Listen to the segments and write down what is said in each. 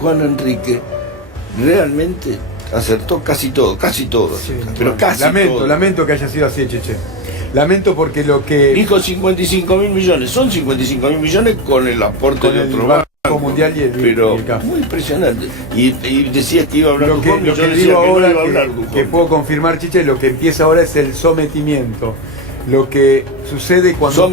Juan Enrique realmente acertó casi todo, Sí, pero casi todo. Lamento que haya sido así, Cheche. Lamento porque lo que... Dijo 55.000 millones, son 55.000 millones con el aporte con de el otro Banco Mundial y pero el CAF. muy impresionante. Y decía que iba a hablar Lo que yo decía digo que ahora, no iba a hablar Dujovne. que puedo confirmar, Chiche, lo que empieza ahora es el sometimiento. Lo que sucede cuando...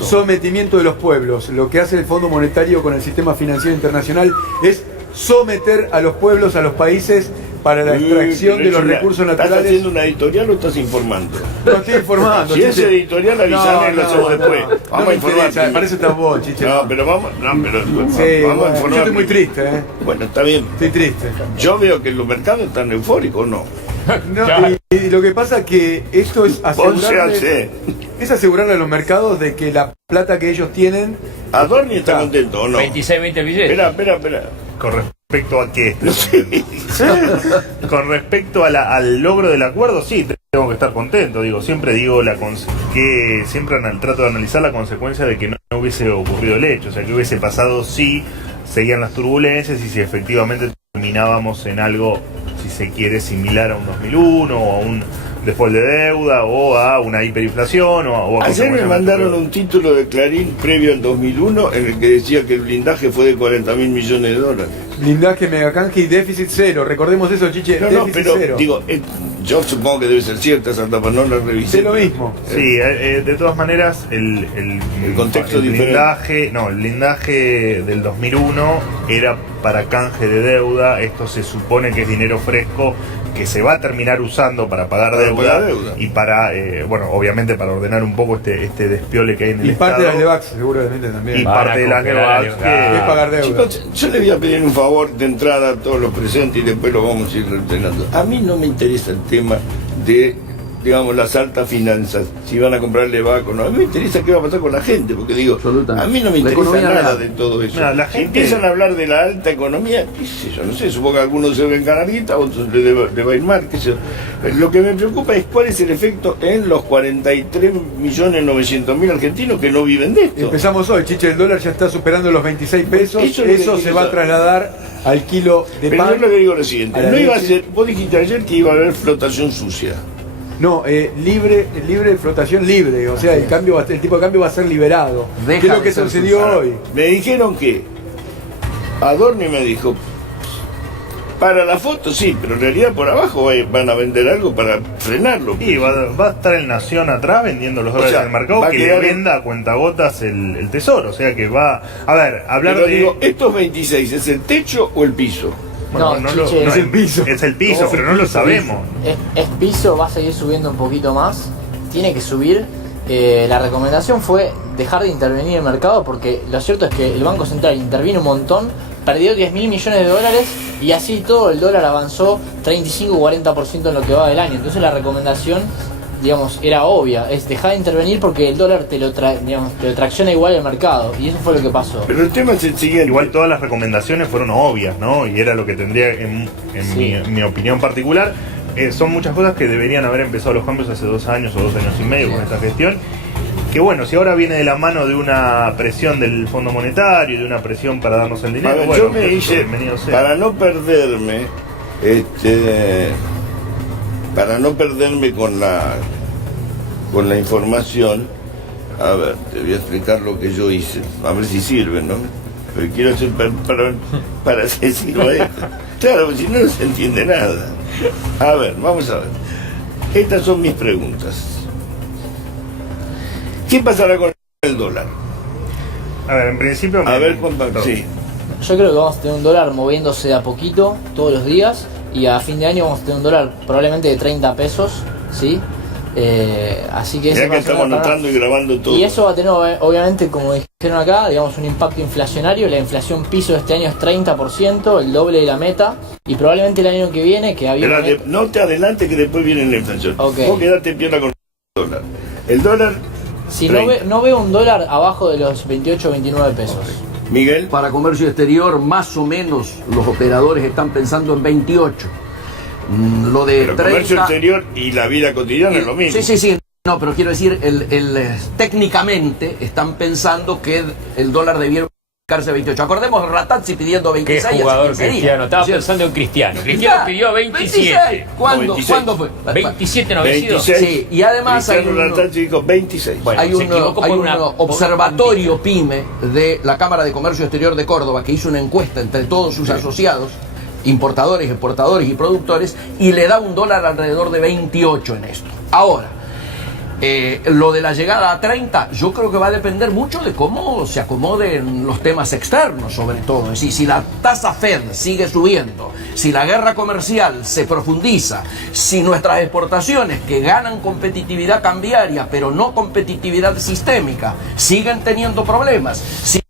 Sometimiento de los pueblos. Lo que hace el Fondo Monetario con el sistema financiero internacional es someter a los pueblos, a los países, para la extracción de los recursos naturales. ¿Estás haciendo una editorial o estás informando? No estoy informando. Si es editorial, avisame y lo hacemos después. Vamos a informar. Para eso estás vos, Chiche. No, pero vamos a informar. Yo estoy muy triste, ¿eh? Bueno, está bien. Estoy triste. Yo veo que los mercados están eufóricos, ¿no? Y lo que pasa que esto es asegurarle a los mercados de que la plata que ellos tienen... Adorni está contento, ¿o no? 26, 20 billetes. Espera. ¿Con respecto a qué? Con respecto al logro del acuerdo, sí, tengo que estar contento. Siempre digo que siempre trato de analizar la consecuencia de que no hubiese ocurrido el hecho, o sea, que hubiese pasado si seguían las turbulencias y si efectivamente terminábamos en algo, si se quiere, similar a un 2001 o a un default de deuda o a una hiperinflación o a... Ayer me mandaron un título de Clarín previo al 2001 en el que decía que el blindaje fue de 40.000 millones de dólares. Blindaje, megacanje y déficit cero. Recordemos eso, Chiche. No, pero cero. Digo, yo supongo que debe ser cierta esa etapa, no la revisé. Es lo mismo. Sí, de todas maneras, el contexto blindaje, el blindaje del 2001 era para canje de deuda. Esto se supone que es dinero fresco que se va a terminar usando para pagar deuda y para, obviamente para ordenar un poco este despiole que hay en el Estado. Y parte de las LEVAX, seguramente también. Y parte de las LEVAX que es pagar deuda. Chicos, yo les voy a pedir un favor de entrada a todos los presentes y después lo vamos a ir reordenando. A mí no me interesa el tema de, digamos, las altas finanzas, si van a comprar LEVAC o no. A mí me interesa qué va a pasar con la gente, porque a mí no me interesa nada de todo eso. Si empiezan a hablar de la alta economía, qué sé yo, no sé, supongo que algunos se ven ganarguita, otros le va a ir mal, qué sé yo. Lo que me preocupa es cuál es el efecto en los 43.900.000 argentinos que no viven de esto. Empezamos hoy, Chiche, el dólar ya está superando los 26 pesos, eso se va a trasladar al kilo de pan. Pero yo lo que digo es lo siguiente, no iba a ser, vos dijiste ayer que iba a haber flotación sucia. No, libre flotación libre, o sea, el tipo de cambio va a ser liberado. ¿Qué es lo que sucedió hoy? Me dijeron que Adorni me dijo, para la foto sí, pero en realidad por abajo van a vender algo para frenarlo. Sí, va a estar el Nación atrás vendiendo los dólares del mercado que le venda a cuentagotas el tesoro, o sea que va a ver, hablar pero de... digo, ¿estos 26 es el techo o el piso? Bueno, es el piso. Es el piso, pero no lo sabemos. Es piso, va a seguir subiendo un poquito más. Tiene que subir. La recomendación fue dejar de intervenir el mercado porque lo cierto es que el Banco Central intervino un montón, perdió 10.000 millones de dólares y así todo el dólar avanzó 35-40% en lo que va del año. Entonces la recomendación, digamos, era obvia, es dejar de intervenir porque el dólar te lo tracciona igual el mercado, y eso fue lo que pasó. Pero el tema es el siguiente. Igual todas las recomendaciones fueron obvias, ¿no? Y era lo que tendría, en mi opinión particular, son muchas cosas que deberían haber empezado los cambios hace 2 años o 2 años y medio con esta gestión. Que bueno, si ahora viene de la mano de una presión del Fondo Monetario, de una presión para darnos el dinero, ver, bueno, yo me hice, para no perderme con la información, a ver, te voy a explicar lo que yo hice, a ver si sirve, ¿no? Pero quiero hacer para que sirva esto. Claro, si no se entiende nada. A ver, vamos a ver. Estas son mis preguntas. ¿Qué pasará con el dólar? A ver, en principio... A ver, sí. Yo creo que vamos a tener un dólar moviéndose de a poquito todos los días y a fin de año vamos a tener un dólar probablemente de 30 pesos, ¿sí? Así que ya que estamos anotando y grabando todo. Y eso va a tener, obviamente, como dijeron acá, digamos, un impacto inflacionario. La inflación piso de este año es 30%, el doble de la meta. Y probablemente el año que viene, que había... no te adelante que después viene la inflación. Okay. Vos quedate en pierna con el dólar. El dólar... Si no veo un dólar abajo de los 28 o 29 pesos. Okay. Miguel. Para comercio exterior, más o menos, los operadores están pensando en 28. Lo de pero 30... comercio exterior y la vida cotidiana es lo mismo. Sí. No, pero quiero decir, técnicamente están pensando que el dólar debiera marcarse 28. Acordemos de Ratazzi pidiendo 26. Qué jugador Cristiano. Estaba pensando en Cristiano. Cristiano pidió 27. ¿Cuándo fue? 27 no había sido. 26. Sí, y además hay Cristiano Ratazzi dijo 26. Bueno, hay se un equivocó por una observatorio PYME de la Cámara de Comercio Exterior de Córdoba que hizo una encuesta entre todos sus asociados, importadores, exportadores y productores, y le da un dólar alrededor de 28 en esto. Ahora, lo de la llegada a 30, yo creo que va a depender mucho de cómo se acomoden los temas externos, sobre todo. Es decir, si la tasa Fed sigue subiendo, si la guerra comercial se profundiza, si nuestras exportaciones, que ganan competitividad cambiaria, pero no competitividad sistémica, siguen teniendo problemas, si en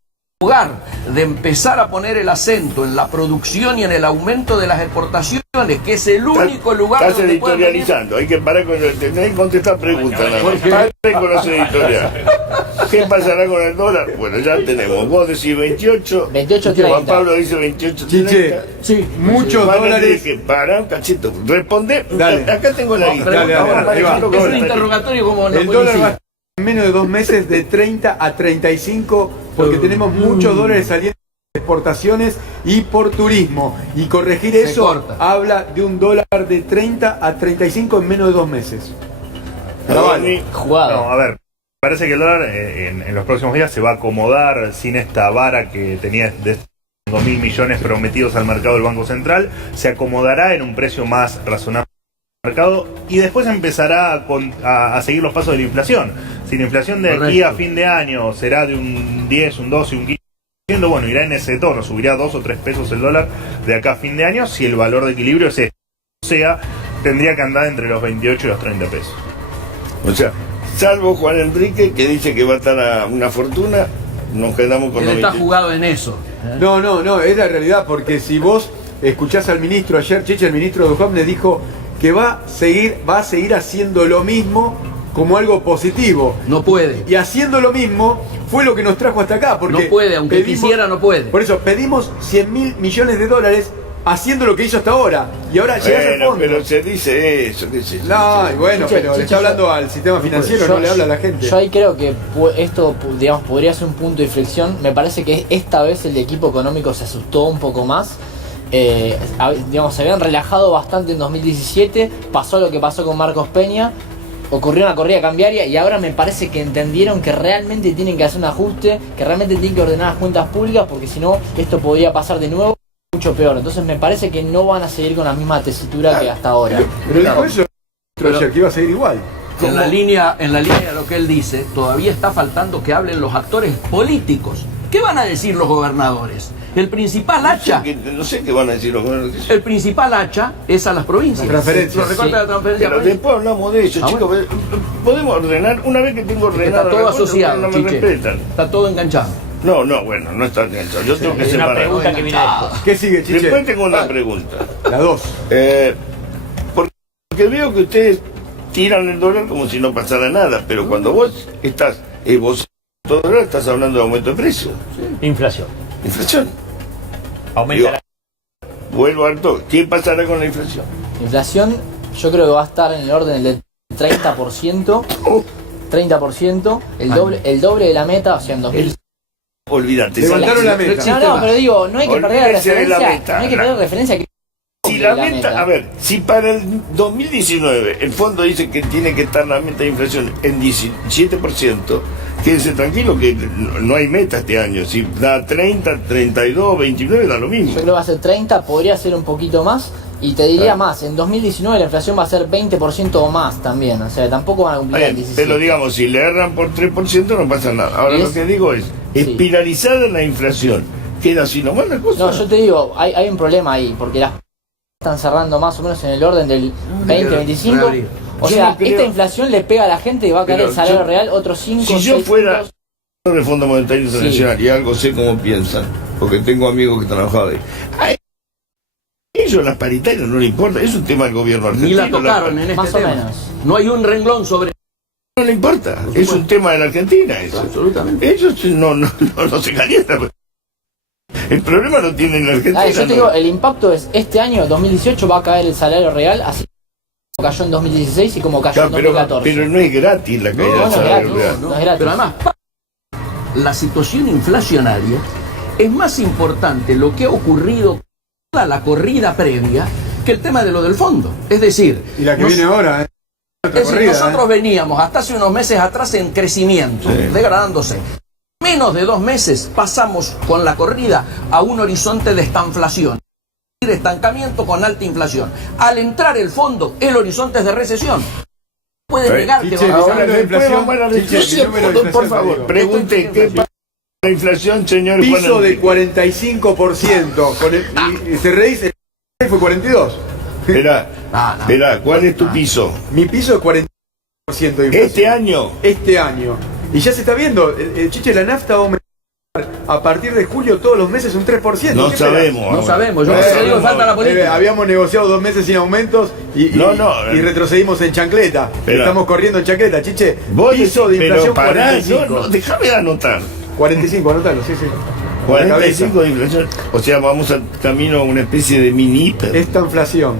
lugar de empezar a poner el acento en la producción y en el aumento de las exportaciones, que es el único lugar estás donde pueden venir... editorializando, hay que parar con el... Tenés que contestar preguntas. Pare con los editoriales. ¿Qué pasará con el dólar? Bueno, ya tenemos. Vos decís 28. 28.30. Juan Pablo dice 28.30. Chiche, sí, muchos dólares. Que para un cachito. Responde. Dale. Acá tengo la lista. Dale, ahí va. Es un interrogatorio como El dólar va en menos de 2 meses de 30 a 35 porque tenemos muchos dólares saliendo de exportaciones y por turismo. Y corregir Se eso corta. habla de un dólar de 30 a 35 en menos de 2 meses. Jugado. No, a ver, parece que el dólar en los próximos días se va a acomodar sin esta vara que tenía de 5.000 millones prometidos al mercado del Banco Central. Se acomodará en un precio más razonable del mercado y después empezará a seguir los pasos de la inflación. Si la inflación de aquí a fin de año será de un 10, un 12, un 15%, bueno, irá en ese tono, subirá 2 o 3 pesos el dólar de acá a fin de año si el valor de equilibrio es este. O sea, tendría que andar entre los 28 y los 30 pesos. O sea, salvo Juan Enrique, que dice que va a estar a una fortuna, nos quedamos con Él los está 20. jugado en eso. No, es la realidad, porque si vos escuchás al ministro ayer, Chiche, el ministro de Duham, le dijo que va a seguir haciendo lo mismo como algo positivo. No puede. Y haciendo lo mismo fue lo que nos trajo hasta acá. Porque No puede, aunque quisiera, no puede. Por eso pedimos 100.000 millones de dólares haciendo lo que hizo hasta ahora. Y ahora llegás al Bueno, fondo. pero se dice eso, qué sé yo. No, y bueno, Chiche, pero le Chiche, está hablando al sistema financiero, no le habla a la gente. Yo ahí creo que esto, digamos, podría ser un punto de inflexión. Me parece que esta vez el equipo económico se asustó un poco más. Digamos, se habían relajado bastante en 2017. Pasó lo que pasó con Marcos Peña. Ocurrió una corrida cambiaria y ahora me parece que entendieron que realmente tienen que hacer un ajuste, que realmente tienen que ordenar las cuentas públicas, porque si no, esto podría pasar de nuevo mucho peor. Entonces me parece que no van a seguir con la misma tesitura que hasta ahora. Pero dijo eso, ayer, que iba a seguir igual. En la línea de lo que él dice, todavía está faltando que hablen los actores políticos. ¿Qué van a decir los gobernadores? El principal hacha. No sé qué van a decir los gobernadores. El principal hacha es a las provincias. Las transferencias. Los recortes de la transferencia. Pero después hablamos de eso, chicos. Bueno. Podemos ordenar, una vez que tengo ordenado. Está todo la cosa, asociado, no me Chiche. respetan. Está todo enganchado. No, bueno, no está enganchado. Yo tengo que Es una separar. pregunta que viene después. ¿Qué sigue, Chiche? Después tengo una pregunta. La 2. Porque veo que ustedes tiran el dólar como si no pasara nada, pero cuando vos estás esbozando el dólar, estás hablando de aumento de precio. Inflación. Inflación. Aumenta la... Vuelvo al toque. ¿Qué pasará con la inflación? Inflación, yo creo que va a estar en el orden del 30%. 30%, el doble de la meta, o sea, en 2000. Olvídate. Levantaron la meta. No, pero digo, no hay que perder Olvídese de la referencia. meta. No hay que perder referencia que Si la meta, a ver, si para el 2019 el fondo dice que tiene que estar la meta de inflación en 17%, quédense tranquilo que no hay meta este año. Si da 30, 32, 29, da lo mismo. yo creo que va a ser 30, podría ser un poquito más. Y te diría más, en 2019 la inflación va a ser 20% o más también. O sea, tampoco van a cumplir el 17%. Pero digamos, si le erran por 3% no pasa nada. Ahora lo que digo es, espiralizada la inflación, queda así nomás la cosa. No, yo te digo, hay un problema ahí, porque las están cerrando más o menos en el orden del 20-25. O sea, no creo- esta inflación le pega a la gente y va a caer Pero el salario yo- real otros 5 Si yo fuera del Fondo Monetario Internacional y algo sé cómo piensan, porque tengo amigos que trabajan ahí, a ellos las paritarias no le importa, es un tema del gobierno Ni argentino. la tocaron en este Más o tema. menos. No hay un renglón sobre... No le importa, es un tema de la Argentina eso. Absolutamente. Ellos no se calientan. El problema lo tienen en la Argentina. yo te digo, el impacto es, este año, 2018, va a caer el salario real, así como cayó en 2016 y como cayó Claro, en 2014. pero no es gratis la caída No, del no es salario gratis, real. no es gratis. Pero además, la situación inflacionaria es más importante lo que ha ocurrido a la corrida previa que el tema de lo del fondo. Es decir, y la que viene ahora, es decir, corrida, nosotros veníamos hasta hace unos meses atrás en crecimiento, degradándose. Menos de 2 meses pasamos con la corrida a un horizonte de estanflación, de estancamiento con alta inflación. Al entrar el fondo, el horizonte es de recesión. Puede negar que ahora la inflación, por favor, pregunte qué pasa la inflación, señor. Piso de 45%, con y se reíce, fue 42. Espera, ¿cuál es tu piso? Mi piso es 40% de inflación. ¿Este año? Este año. Y ya se está viendo, Chiche, la nafta va a aumentar a partir de julio todos los meses un 3%. No sabemos. No sabemos, yo te digo, falta la política. Habíamos negociado 2 meses sin aumentos y retrocedimos en chancleta. Estamos corriendo en chancleta, Chiche. Piso de inflación 45. Déjame anotar. 45, anotalo, sí. 45 de inflación. O sea, vamos al camino a una especie de mini hiper. Esta inflación.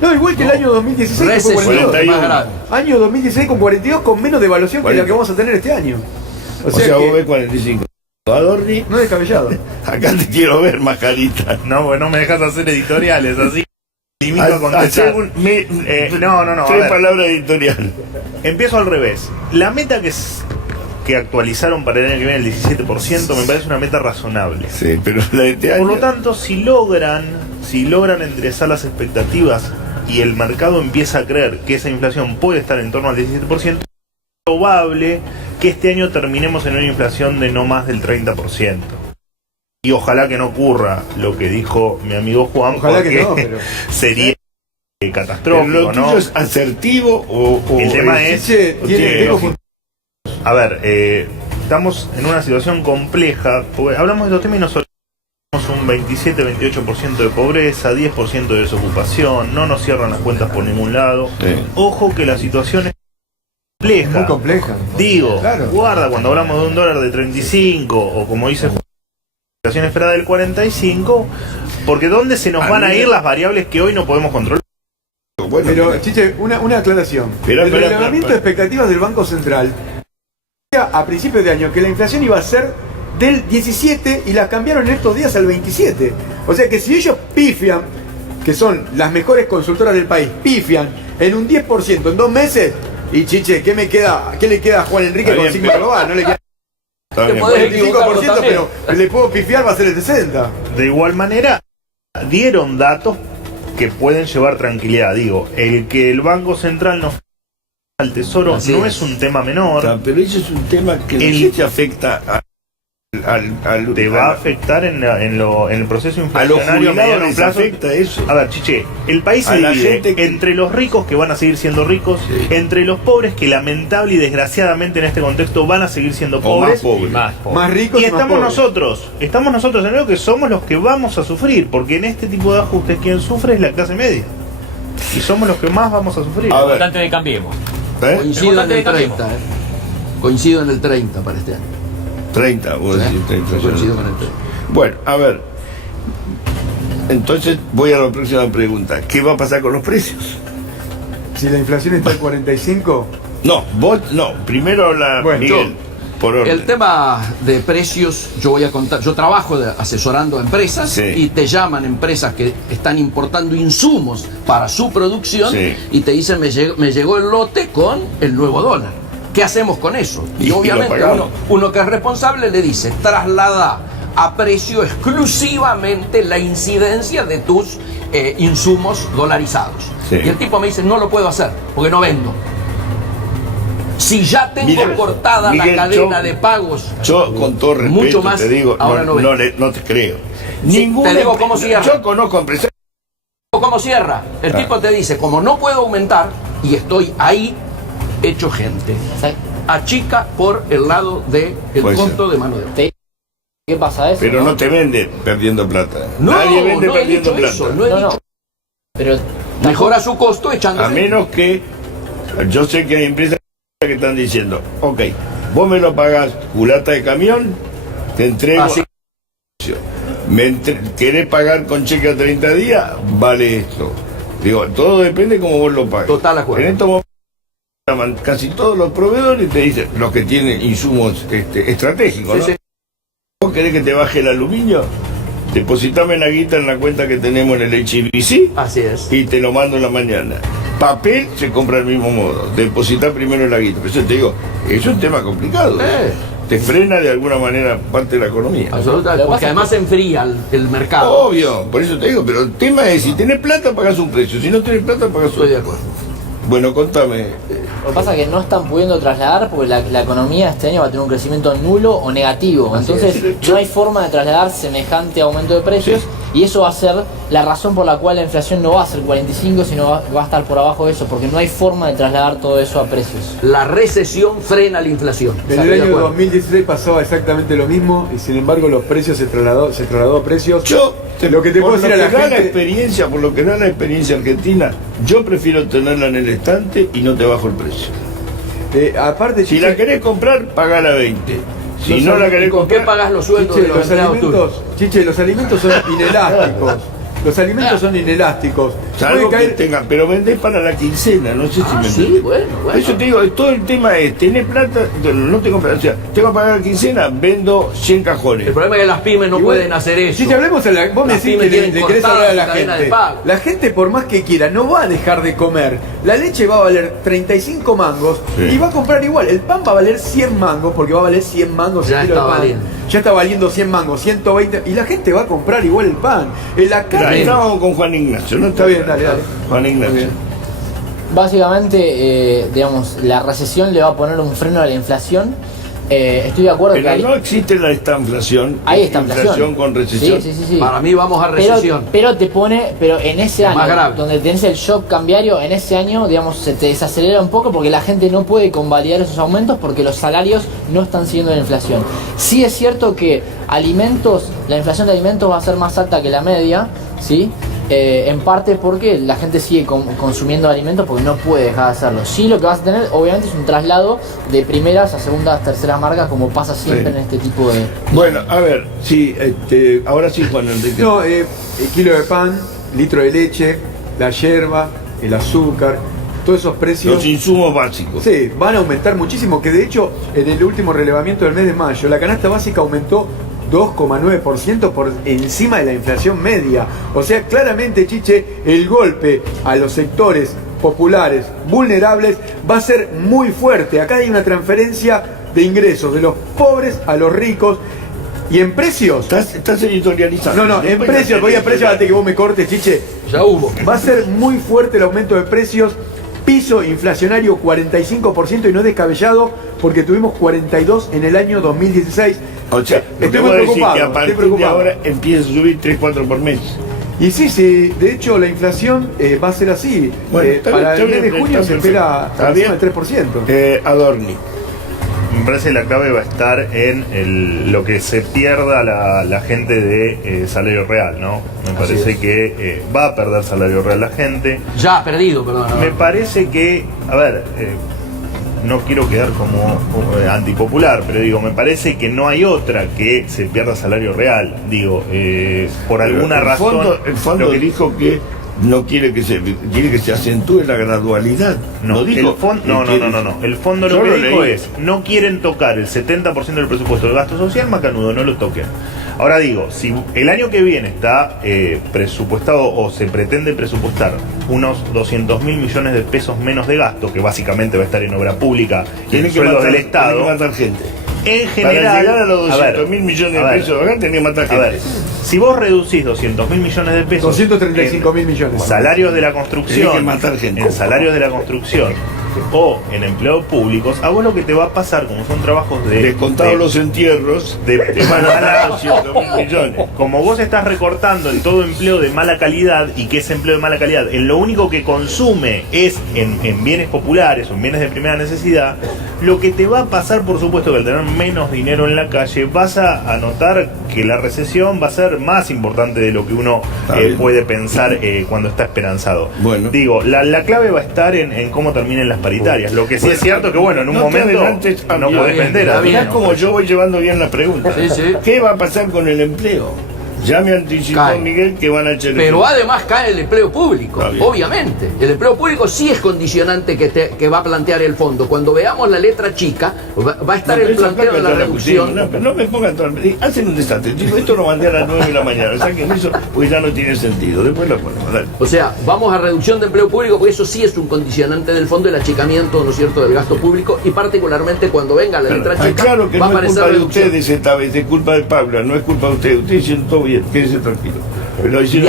No, igual que el año 2016 que fue 42. Año 2016 con 42 con menos devaluación que la que vamos a tener este año. O sea vos ves 45. Adorni. No es descabellado. Acá te quiero ver, Majarita. No, pues no me dejas hacer editoriales así. Limito a contestar. No. 3 palabras editorial. Empiezo al revés. La meta que actualizaron para el año que viene, el 17%, me parece una meta razonable. Sí, pero la de este año. Por lo tanto, si logran enderezar las expectativas y el mercado empieza a creer que esa inflación puede estar en torno al 17%, es probable que este año terminemos en una inflación de no más del 30%. Y ojalá que no ocurra lo que dijo mi amigo Juan, ojalá porque que no, pero sería catastrófico. ¿Lo tuyo es asertivo o el tema es a ver, estamos en una situación compleja, porque hablamos de estos temas y nosotros tenemos un 27-28% de pobreza, 10% de desocupación, no nos cierran las cuentas por ningún lado. Ojo que la situación es compleja. Muy compleja. Digo, guarda cuando hablamos de un dólar de 35 o como dice Juan, la inflación esperada del 45, porque ¿dónde se nos van a ir las variables que hoy no podemos controlar? Pero, Chiche, una aclaración. El relevamiento de expectativas del Banco Central a principios de año que la inflación iba a ser del 17 y la cambiaron en estos días al 27. O sea que si ellos pifian, que son las mejores consultoras del país, pifian en un 10% en 2 meses, y Chiche, ¿qué le queda a Juan Enrique con Sigma Global? No le queda el 25%, pero le puedo pifiar, va a ser el 60%. De igual manera, dieron datos que pueden llevar tranquilidad. Digo, el que el Banco Central no al Tesoro no es un tema menor. Pero eso es un tema que no te afecta te va a afectar en el proceso inflacionario a mediano plazo. Eso. A ver, Chiche, el país se divide entre los ricos que van a seguir siendo ricos, entre los pobres que lamentable y desgraciadamente en este contexto van a seguir siendo pobres, más ricos y estamos nosotros en medio que somos los que vamos a sufrir, porque en este tipo de ajustes quien sufre es la clase media y somos los que más vamos a sufrir. Importante de Cambiemos. Coincido en el 30, coincido en el 30 para este año. 30, vos decís 30. Coincido con el 30. Bueno, a ver. Entonces voy a la próxima pregunta. ¿Qué va a pasar con los precios? Si la inflación está en 45. No, primero habla Miguel. Por orden. El tema de precios, yo voy a contar, yo trabajo asesorando a empresas y te llaman empresas que están importando insumos para su producción y te dicen me llegó el lote con el nuevo dólar. ¿Qué hacemos con eso? Y obviamente uno que es responsable le dice, traslada a precio exclusivamente la incidencia de tus insumos dolarizados. Y el tipo me dice, no lo puedo hacer, porque no vendo. Si ya tengo cortada Miguel, la cadena de pagos, yo con todo respeto mucho más, te digo, ahora no te creo. Te digo cómo cierra. Yo conozco empresarios. ¿Cómo cierra? El tipo te dice, como no puedo aumentar y estoy ahí, hecho gente. Achica por el lado del costo de mano de obra. ¿Qué pasa eso? Pero no te vende perdiendo plata. No, nadie vende perdiendo he dicho plata. Eso, no he dicho. Pero mejora su costo echando. A menos que yo sé que hay empresas que están diciendo, ok, vos me lo pagás culata de camión, te entrego. ¿Querés pagar con cheque a 30 días? Vale esto. Digo, todo depende cómo vos lo pagues. Total acuerdo. En estos momentos casi todos los proveedores te dicen, los que tienen insumos estratégicos, ¿no? Ok, querés que te baje el aluminio, depositame la guita en la cuenta que tenemos en el HBC. Así es. Y te lo mando en la mañana. Papel se compra del mismo modo. Depositar primero la guita. Por eso te digo, es un tema complicado. Te frena de alguna manera parte de la economía. Absolutamente, porque además se enfría el mercado. Obvio, por eso te digo, pero el tema es, si tenés plata pagás un precio, si no tenés plata pagás otro. Estoy de acuerdo. Bueno, contame. Lo que pasa es que no están pudiendo trasladar porque la economía este año va a tener un crecimiento nulo o negativo. Entonces no hay forma de trasladar semejante aumento de precios y eso va a ser la razón por la cual la inflación no va a ser 45, sino va a estar por abajo de eso, porque no hay forma de trasladar todo eso a precios. La recesión frena la inflación. En el año 2016 pasaba exactamente lo mismo y sin embargo los precios se trasladó a precios. Lo que te puedo decir a la gente, por lo que da la experiencia argentina, yo prefiero tenerla en el estante y no te bajo el precio. Aparte, si la querés comprar, pagala 20. Si no la querés comprar, ¿con qué pagás los sueldos de los alimentos? Chiche, los alimentos son inelásticos. Los alimentos son inelásticos. Salvo que tengan, pero vendés para la quincena, no sé si me sí, bueno. Eso te digo, todo el tema es, tenés plata, no te compras, o sea, tengo que pagar la quincena, vendo 100 cajones. El problema es que las pymes no pueden hacer eso. Si te hablemos, vos me decís que le querés hablar a la gente. La gente, por más que quiera, no va a dejar de comer. La leche va a valer 35 mangos y va a comprar igual. El pan va a valer 100 mangos, porque va a valer 100 mangos el kilo de pan. Ya está valiendo 100 mangos, 120, y la gente va a comprar igual el pan. La carne. Estábamos con Juan Ignacio, ¿no? Está bien, dale. Juan Ignacio. Básicamente, digamos, la recesión le va a poner un freno a la inflación. Estoy de acuerdo pero que no existe esta inflación. Hay esta inflación con recesión. Sí. Para mí vamos a recesión. Pero en ese año, donde tenés el shock cambiario, en ese año, digamos, se te desacelera un poco porque la gente no puede convalidar esos aumentos porque los salarios no están siguiendo la inflación. Sí es cierto que la inflación de alimentos va a ser más alta que la media, ¿sí? En parte porque la gente sigue consumiendo alimentos porque no puede dejar de hacerlo. Sí, lo que vas a tener obviamente es un traslado de primeras a segundas, terceras marcas, como pasa siempre en este tipo de... Bueno, a ver, sí, ahora sí, Juan Enrique. No, el kilo de pan, litro de leche, la yerba, el azúcar, todos esos precios... Los insumos básicos. Sí, van a aumentar muchísimo, que de hecho en el último relevamiento del mes de mayo la canasta básica aumentó 2,9% por encima de la inflación media. O sea, claramente, Chiche, el golpe a los sectores populares vulnerables va a ser muy fuerte. Acá hay una transferencia de ingresos de los pobres a los ricos. Y en precios... Estás editorializando. No, en precios, voy a precios antes que vos me cortes, Chiche. Ya hubo. Va a ser muy fuerte el aumento de precios. Piso inflacionario 45% y no descabellado porque tuvimos 42 en el año 2016. O sea, estoy muy preocupado. Que a partir de ahora empieza a subir 3-4 por mes. Y sí, de hecho la inflación va a ser así. Bueno, para el mes de junio se espera encima del 3%. Adorni. Me parece que la clave va a estar en lo que se pierda la gente de salario real, ¿no? Me parece que va a perder salario real la gente. Ya ha perdido, perdón. Me parece que, a ver, no quiero quedar como antipopular, pero digo, me parece que no hay otra que se pierda salario real. Digo, por alguna razón... El fondo dijo que no quiere que se acentúe la gradualidad. No. El fondo lo que dijo es, no quieren tocar el 70% del presupuesto del gasto social, macanudo, no lo toquen. Ahora digo, si el año que viene está presupuestado o se pretende presupuestar unos 200.000 millones de pesos menos de gasto, que básicamente va a estar en obra pública y en sueldos del Estado, tiene que matar gente. En general, para llegar a los 200.000 millones de pesos acá tenía que matar gente. A ver, si vos reducís 200.000 millones de pesos 235.000 millones salarios de la construcción, que matar gente. en salarios de la construcción o en empleados públicos, a vos lo que te va a pasar, como son trabajos de... Descontados los entierros, de mala 200.000 millones. Como vos estás recortando en todo empleo de mala calidad, y que ese empleo de mala calidad, en lo único que consume es en bienes populares o en bienes de primera necesidad, lo que te va a pasar, por supuesto, que al tener menos dinero en la calle, vas a notar que la recesión va a ser más importante de lo que uno puede pensar cuando está esperanzado. Bueno. Digo, la clave va a estar en cómo terminen las paritarias. Lo que sí es cierto que, bueno, en un momento no podés vender. Mirá como yo voy llevando bien la pregunta. Sí. ¿Qué va a pasar con el empleo? Ya me anticipó Cae. Miguel que van a echar. Pero además cae el empleo público, obviamente. El empleo público sí es condicionante que va a plantear el fondo. Cuando veamos la letra chica, va a estar el planteo de la reducción. No, pero no me pongan todo. Hacen un desastre. Digo, esto lo mandé a las 9 de la mañana. Saquen eso, porque ya no tiene sentido. Después lo ponemos. Dale. O sea, vamos a reducción de empleo público, porque eso sí es un condicionante del fondo, el achicamiento, ¿no es cierto?, del gasto público, y particularmente cuando venga la letra chica, claro que va a no es aparecer culpa de reducción. ustedes esta vez, es culpa de Pablo, no es culpa de ustedes. Ustedes hicieron todo bien, quédense tranquilos. Y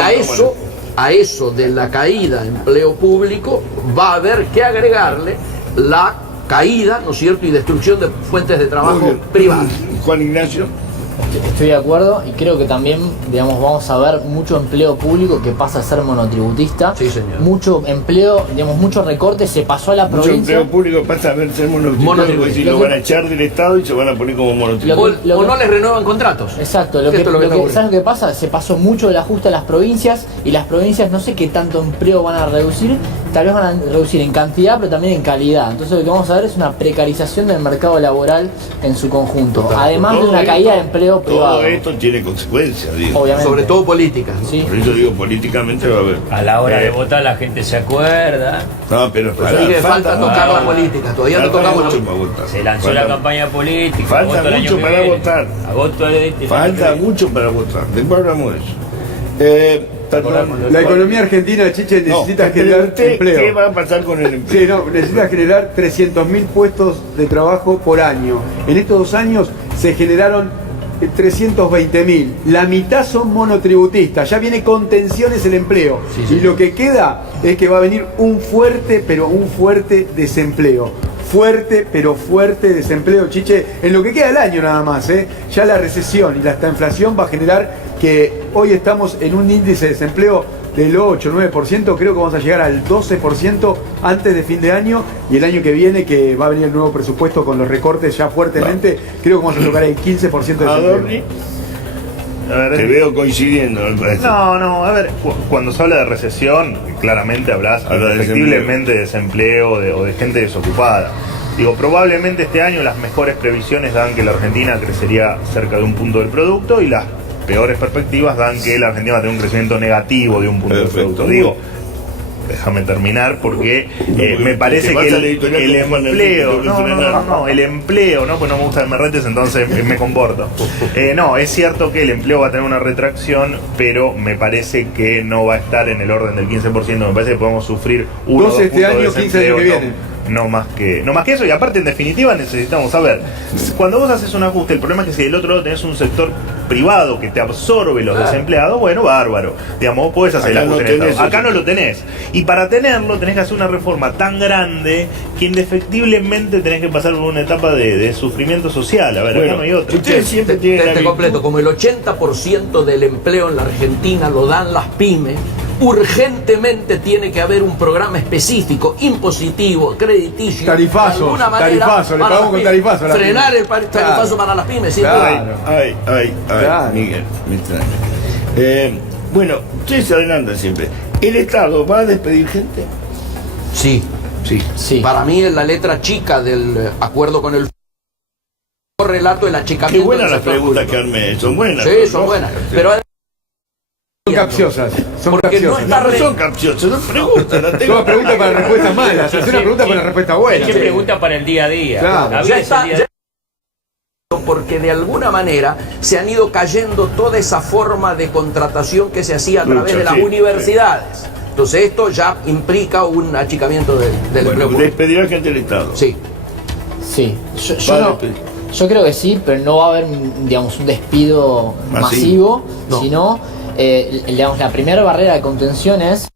a eso de la caída de empleo público va a haber que agregarle la caída, ¿no es cierto?, y destrucción de fuentes de trabajo privadas. Juan Ignacio. Estoy de acuerdo y creo que también, digamos, vamos a ver mucho empleo público que pasa a ser monotributista. Sí, señor. Mucho empleo, digamos, mucho recorte, se pasó a la Mucho provincia. empleo público pasa a ver ser monotributista, lo van a echar del Estado y se van a poner como monotributista. Lo O que- no les renuevan contratos. Exacto, Esto es lo que está ocurriendo. ¿sabes lo que pasa? Se pasó mucho el ajuste a las provincias y las provincias no sé qué tanto empleo van a reducir, tal vez van a reducir en cantidad pero también en calidad. Entonces lo que vamos a ver es una precarización del mercado laboral en su conjunto, además de Todo una esto- caída de empleo privado. Todo esto tiene consecuencias, digo. Obviamente. Sobre todo políticas. Sí. Por eso digo, políticamente va a haber. A la hora de votar la gente se acuerda. No, pero Así que falta tocar la política, todavía no tocamos mucho la para votar. Se lanzó la campaña política. Falta voto el año mucho que para viene. votar. Agosto de este año Falta que viene. mucho para votar. Después hablamos de eso. Perdón. La economía argentina, Chiche, No, necesita te generar pregunté empleo. ¿Qué va a pasar con el empleo? Sí, no, necesita generar 300.000 puestos de trabajo por año. En estos 2 años se generaron 320.000. La mitad son monotributistas. Ya viene con tensiones el empleo. Sí. Y lo que queda es que va a venir un fuerte, pero un fuerte desempleo. Fuerte, pero fuerte desempleo, Chiche, en lo que queda del año nada más, ¿eh? Ya la recesión y la inflación va a generar que hoy estamos en un índice de desempleo del 8-9%, creo que vamos a llegar al 12% antes de fin de año, y el año que viene, que va a venir el nuevo presupuesto con los recortes ya fuertemente, creo que vamos a tocar el 15% de Adorni, desempleo. A ver, te veo coincidiendo. No, a ver, cuando se habla de recesión, claramente hablas Habla de efectivamente de desempleo o de gente desocupada. Digo, probablemente este año las mejores previsiones dan que la Argentina crecería cerca de un punto del producto y las peores perspectivas dan que la Argentina va a tener un crecimiento negativo de un punto del Perfecto. producto. Digo, déjame terminar porque me parece te vas que a la editorial el como Juan empleo, Enrique, tengo que frenar. no, el empleo, no, pues no me gusta que me retes, entonces me comporto. No, es cierto que el empleo va a tener una retracción, pero me parece que no va a estar en el orden del 15%, me parece que podemos sufrir 1 o 2 12 este puntos de año, 15 el año que desempleo, viene. No más que eso, y aparte en definitiva necesitamos saber, cuando vos haces un ajuste, el problema es que si del otro lado tenés un sector privado que te absorbe los desempleados, bueno, bárbaro, digamos, vos podés hacer el Acá no ajuste en el tenés Estado. Acá eso. no lo tenés, y para tenerlo tenés que hacer una reforma tan grande que indefectiblemente tenés que pasar por una etapa de sufrimiento social, a ver, acá no hay otra. Ustedes siempre tienen la Te virtud- completo, como el 80% del empleo en la Argentina lo dan las pymes, urgentemente tiene que haber un programa específico, impositivo, crediticio, Tarifazos, de alguna manera, tarifazo, le para pagamos las con pymes. tarifazo a las frenar pymes. el tarifazo Claro. para las pymes, sin Claro. duda. Ay, Claro. Miguel, me extraña. Bueno, ustedes se adelantan siempre. ¿El Estado va a despedir gente? Sí, Sí. para mí es la letra chica del acuerdo con el relato del Qué achicamiento buenas del las sector preguntas público. que armé, son buenas. Sí, son buenas, pero Son capciosas, son Porque no capciosas. está No son capciosas, son preguntas. Las tengo. Todas preguntas para respuestas malas. Es una pregunta para respuesta buena. ¿Qué pregunta para el día a día? Claro. La vida ya es el está, día a día. porque de alguna manera se han ido cayendo toda esa forma de contratación que se hacía a través Lucha, de las sí, universidades. Entonces esto ya implica un achicamiento del empleo Bueno, público. despedirá gente del Estado. Sí. Sí, Va a no- despedir. yo creo que sí, pero no va a haber, digamos, un despido masivo, No. sino, digamos, la primera barrera de contención es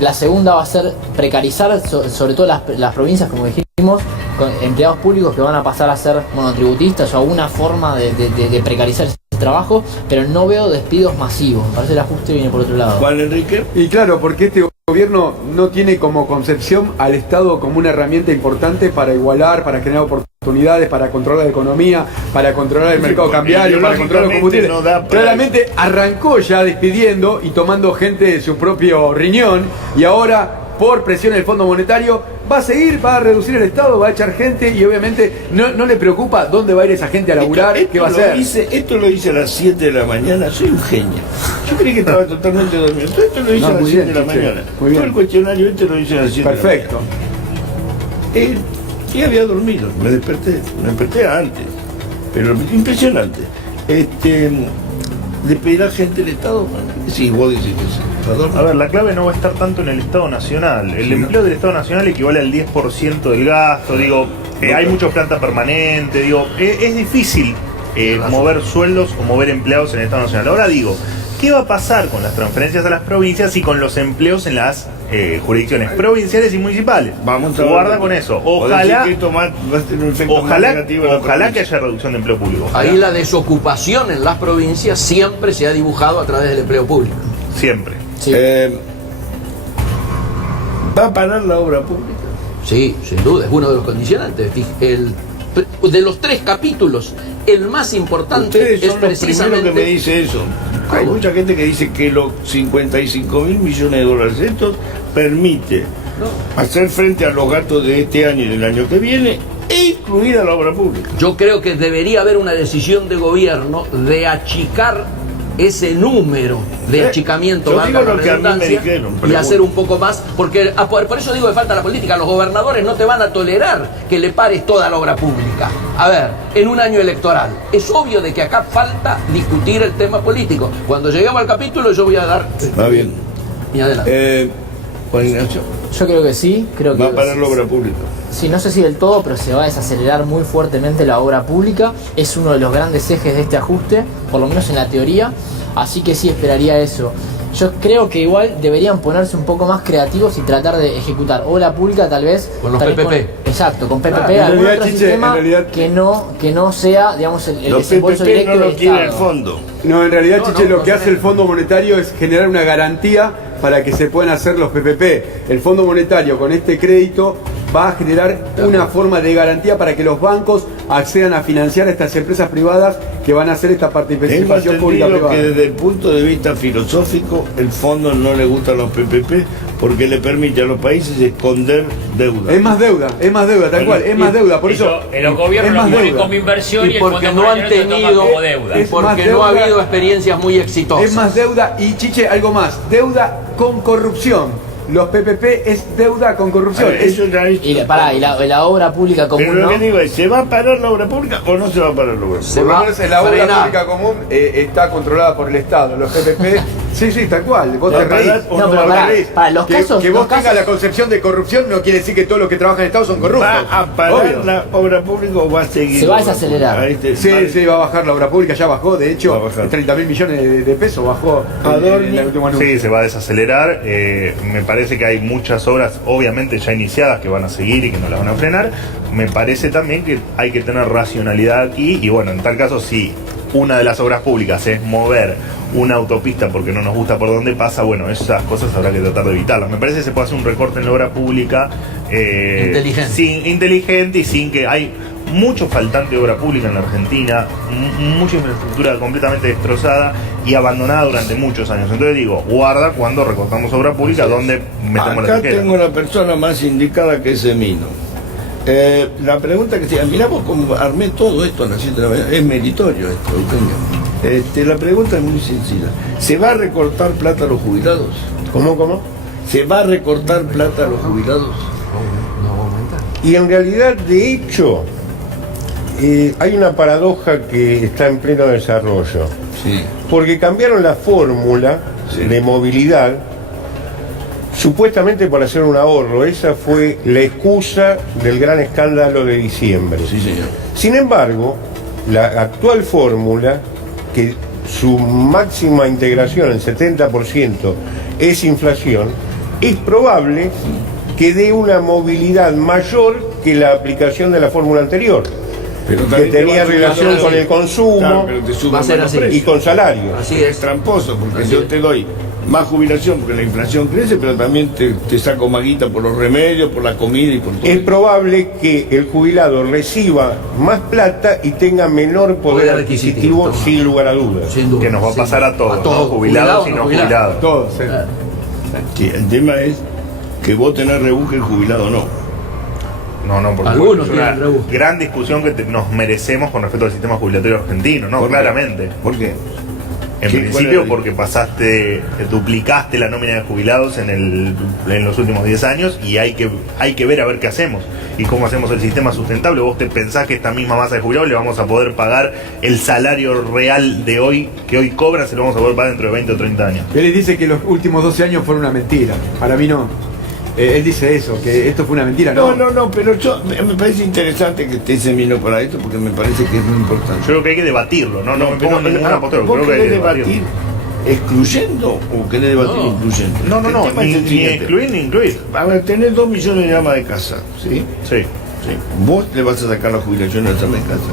la segunda va a ser precarizar sobre todo las provincias, como dijimos, con empleados públicos que van a pasar a ser monotributistas o alguna forma de precarizar ese trabajo, pero no veo despidos masivos. Me parece el ajuste viene por otro lado. Juan Enrique. Y claro, porque este gobierno no tiene como concepción al Estado como una herramienta importante para igualar, para generar oportunidades, para controlar la economía, para controlar el Sí, mercado porque cambiario, para controlar los ideológicamente combustibles. no da para- Claramente arrancó ya despidiendo y tomando gente de su propio riñón, y ahora, por presión del Fondo Monetario, va a seguir, va a reducir el Estado, va a echar gente y obviamente no le preocupa dónde va a ir esa gente a laburar, qué va a hacer. Esto lo hice a las 7 de la mañana, soy un genio. Yo creí que estaba totalmente dormido. Esto lo hice a las 7 de la mañana. Muy bien. Todo el cuestionario lo hice a las 7 Perfecto. de la mañana. Y había dormido, me desperté antes. Pero impresionante. ¿Le pedirá gente del Estado? Sí, vos decís que sí. A ver, la clave no va a estar tanto en el Estado Nacional. El empleo del Estado Nacional equivale al 10% del gasto. Digo, hay mucha planta permanente. Digo, es difícil mover sueldos o mover empleados en el Estado Nacional. Ahora digo, ¿qué va a pasar con las transferencias a las provincias y con los empleos en las jurisdicciones provinciales y municipales? Vamos a guarda con eso. Ojalá que que haya reducción de empleo público. Ahí la desocupación en las provincias siempre se ha dibujado a través del empleo público. Siempre. Sí. ¿Va a parar la obra pública? Sí, sin duda, es uno de los condicionantes. De los 3 capítulos, el más importante Ustedes es son los primeros que me dice eso. Hay mucha gente que dice que los 55.000 millones de dólares estos permite hacer frente a los gastos de este año y del año que viene e incluir a la obra pública. Yo creo que debería haber una decisión de gobierno de achicar ese número de achicamiento, yo digo lo que a mí me dijeron, y hacer un poco más, porque por eso digo que falta la política. Los gobernadores no te van a tolerar que le pares toda la obra pública. A ver, en un año electoral, es obvio de que acá falta discutir el tema político. Cuando lleguemos al capítulo yo voy a dar... Va bien. Y adelante. Juan Ignacio. Yo creo que sí, creo que va a parar la obra pública. Sí, no sé si del todo, pero se va a desacelerar muy fuertemente la obra pública. Es uno de los grandes ejes de este ajuste, por lo menos en la teoría. Así que sí esperaría eso. Yo creo que igual deberían ponerse un poco más creativos y tratar de ejecutar obra pública tal vez con los PPP. Exacto, con PPP, en algún realidad, otro Chiche, sistema en realidad, que no sea, digamos, el los desembolso PPP directo no del lo quiere el Estado. fondo. No, en realidad, Chiche, lo que no hace el Fondo Monetario es generar una garantía para que se puedan hacer los PPP. El Fondo Monetario con este crédito va a generar una forma de garantía para que los bancos accedan a financiar a estas empresas privadas que van a hacer esta participación pública privada. Que desde el punto de vista filosófico el fondo no le gustan los PPP porque le permite a los países esconder deuda. Es más deuda, tal cual, es más deuda. Por eso los gobiernos lo ponen como inversión y el porque Fondo no han Monetario lo toma tenido, como deuda. es porque más no deuda, ha habido experiencias muy exitosas. es más deuda y, Chiche, algo más, deuda con corrupción. Los PPP es deuda con corrupción. A ver, eso ya es... Y la obra pública común, Pero lo ¿no? que digo es, ¿se va a parar la obra pública o no se va a parar la obra pública? Se Por lo va menos en la obra frenar. pública común está controlada por el Estado. Los PPP, sí, tal cual. Vos te reís. parar o No, no pero va a pará, parar? para los casos... Que vos los tengas casos- la concepción de corrupción no quiere decir que todos los que trabajan en el Estado son corruptos. ¿Va a parar Obvio. la obra pública o va a seguir? Se va a la obra desacelerar. pública? Ahí Sí, va a bajar la obra pública, ya bajó, de Va a hecho, bajar. 30.000 millones de pesos bajó en el último anuncio. Sí, se va a desacelerar. Me parece que hay muchas obras, obviamente ya iniciadas, que van a seguir y que no las van a frenar. Me parece también que hay que tener racionalidad aquí y bueno, en tal caso, si una de las obras públicas es mover una autopista porque no nos gusta por dónde pasa, bueno, esas cosas habrá que tratar de evitarlas. Me parece que se puede hacer un recorte en la obra pública inteligente y sin que hay mucho faltante de obra pública en la Argentina, mucha infraestructura completamente destrozada y abandonada durante muchos años. Entonces digo, guarda cuando recortamos obra pública donde metemos la Acá tijera. tengo la persona más indicada que es Emino. La pregunta que se mirá vos como armé todo esto a las 7 de la mañana, es meritorio esto, Eugenio. La pregunta es muy sencilla. ¿Se va a recortar plata a los jubilados? ¿Cómo? ¿Se va a recortar plata a los jubilados? Y en realidad, de hecho, hay una paradoja que está en pleno desarrollo. Sí. Porque cambiaron la fórmula de movilidad, supuestamente para hacer un ahorro. Esa fue la excusa del gran escándalo de diciembre. Sí, señor. Sin embargo, la actual fórmula, que su máxima integración, el 70%, es inflación, es probable que dé una movilidad mayor que la aplicación de la fórmula anterior, Pero que también te tenía va a sumar relación los con el precios. consumo Claro, pero te suman va a ser los así. precios. y con salarios. Así Es es. tramposo, porque yo te doy más jubilación porque la inflación crece, pero también te saco más guita por los remedios, por la comida y por todo. Es probable que el jubilado reciba más plata y tenga menor poder adquisitivo, sin lugar a dudas. Sin duda. Que nos va a pasar a todos, ¿no? jubilados Jubilados y no jubilados. Todos, Sí, el tema es que vos tenés rebuje, el jubilado no. No, por Algunos supuesto. Es tienen una rebusco. gran discusión que nos merecemos con respecto al sistema jubilatorio argentino, ¿no? Claramente. ¿Por qué? En principio porque duplicaste la nómina de jubilados en los últimos 10 años y hay que ver a ver qué hacemos y cómo hacemos el sistema sustentable. ¿Vos te pensás que esta misma masa de jubilados le vamos a poder pagar el salario real de hoy, que hoy cobra, se lo vamos a poder pagar dentro de 20 o 30 años? Él dice que los últimos 12 años fueron una mentira. Para mí no. Él dice eso, que esto fue una mentira. No, pero me parece interesante que esté ese vino para esto porque me parece que es muy importante. Yo creo que hay que debatirlo, no me pongo ninguna postura. ¿Vos Creo que hay querés que debatirlo. debatir excluyendo o querés debatir incluyendo? No, El tema es el ni siguiente. excluir ni incluir. A ver, tenés 2 millones de amas de casa, ¿sí? Sí. Vos le vas a sacar la jubilación a las amas de casa.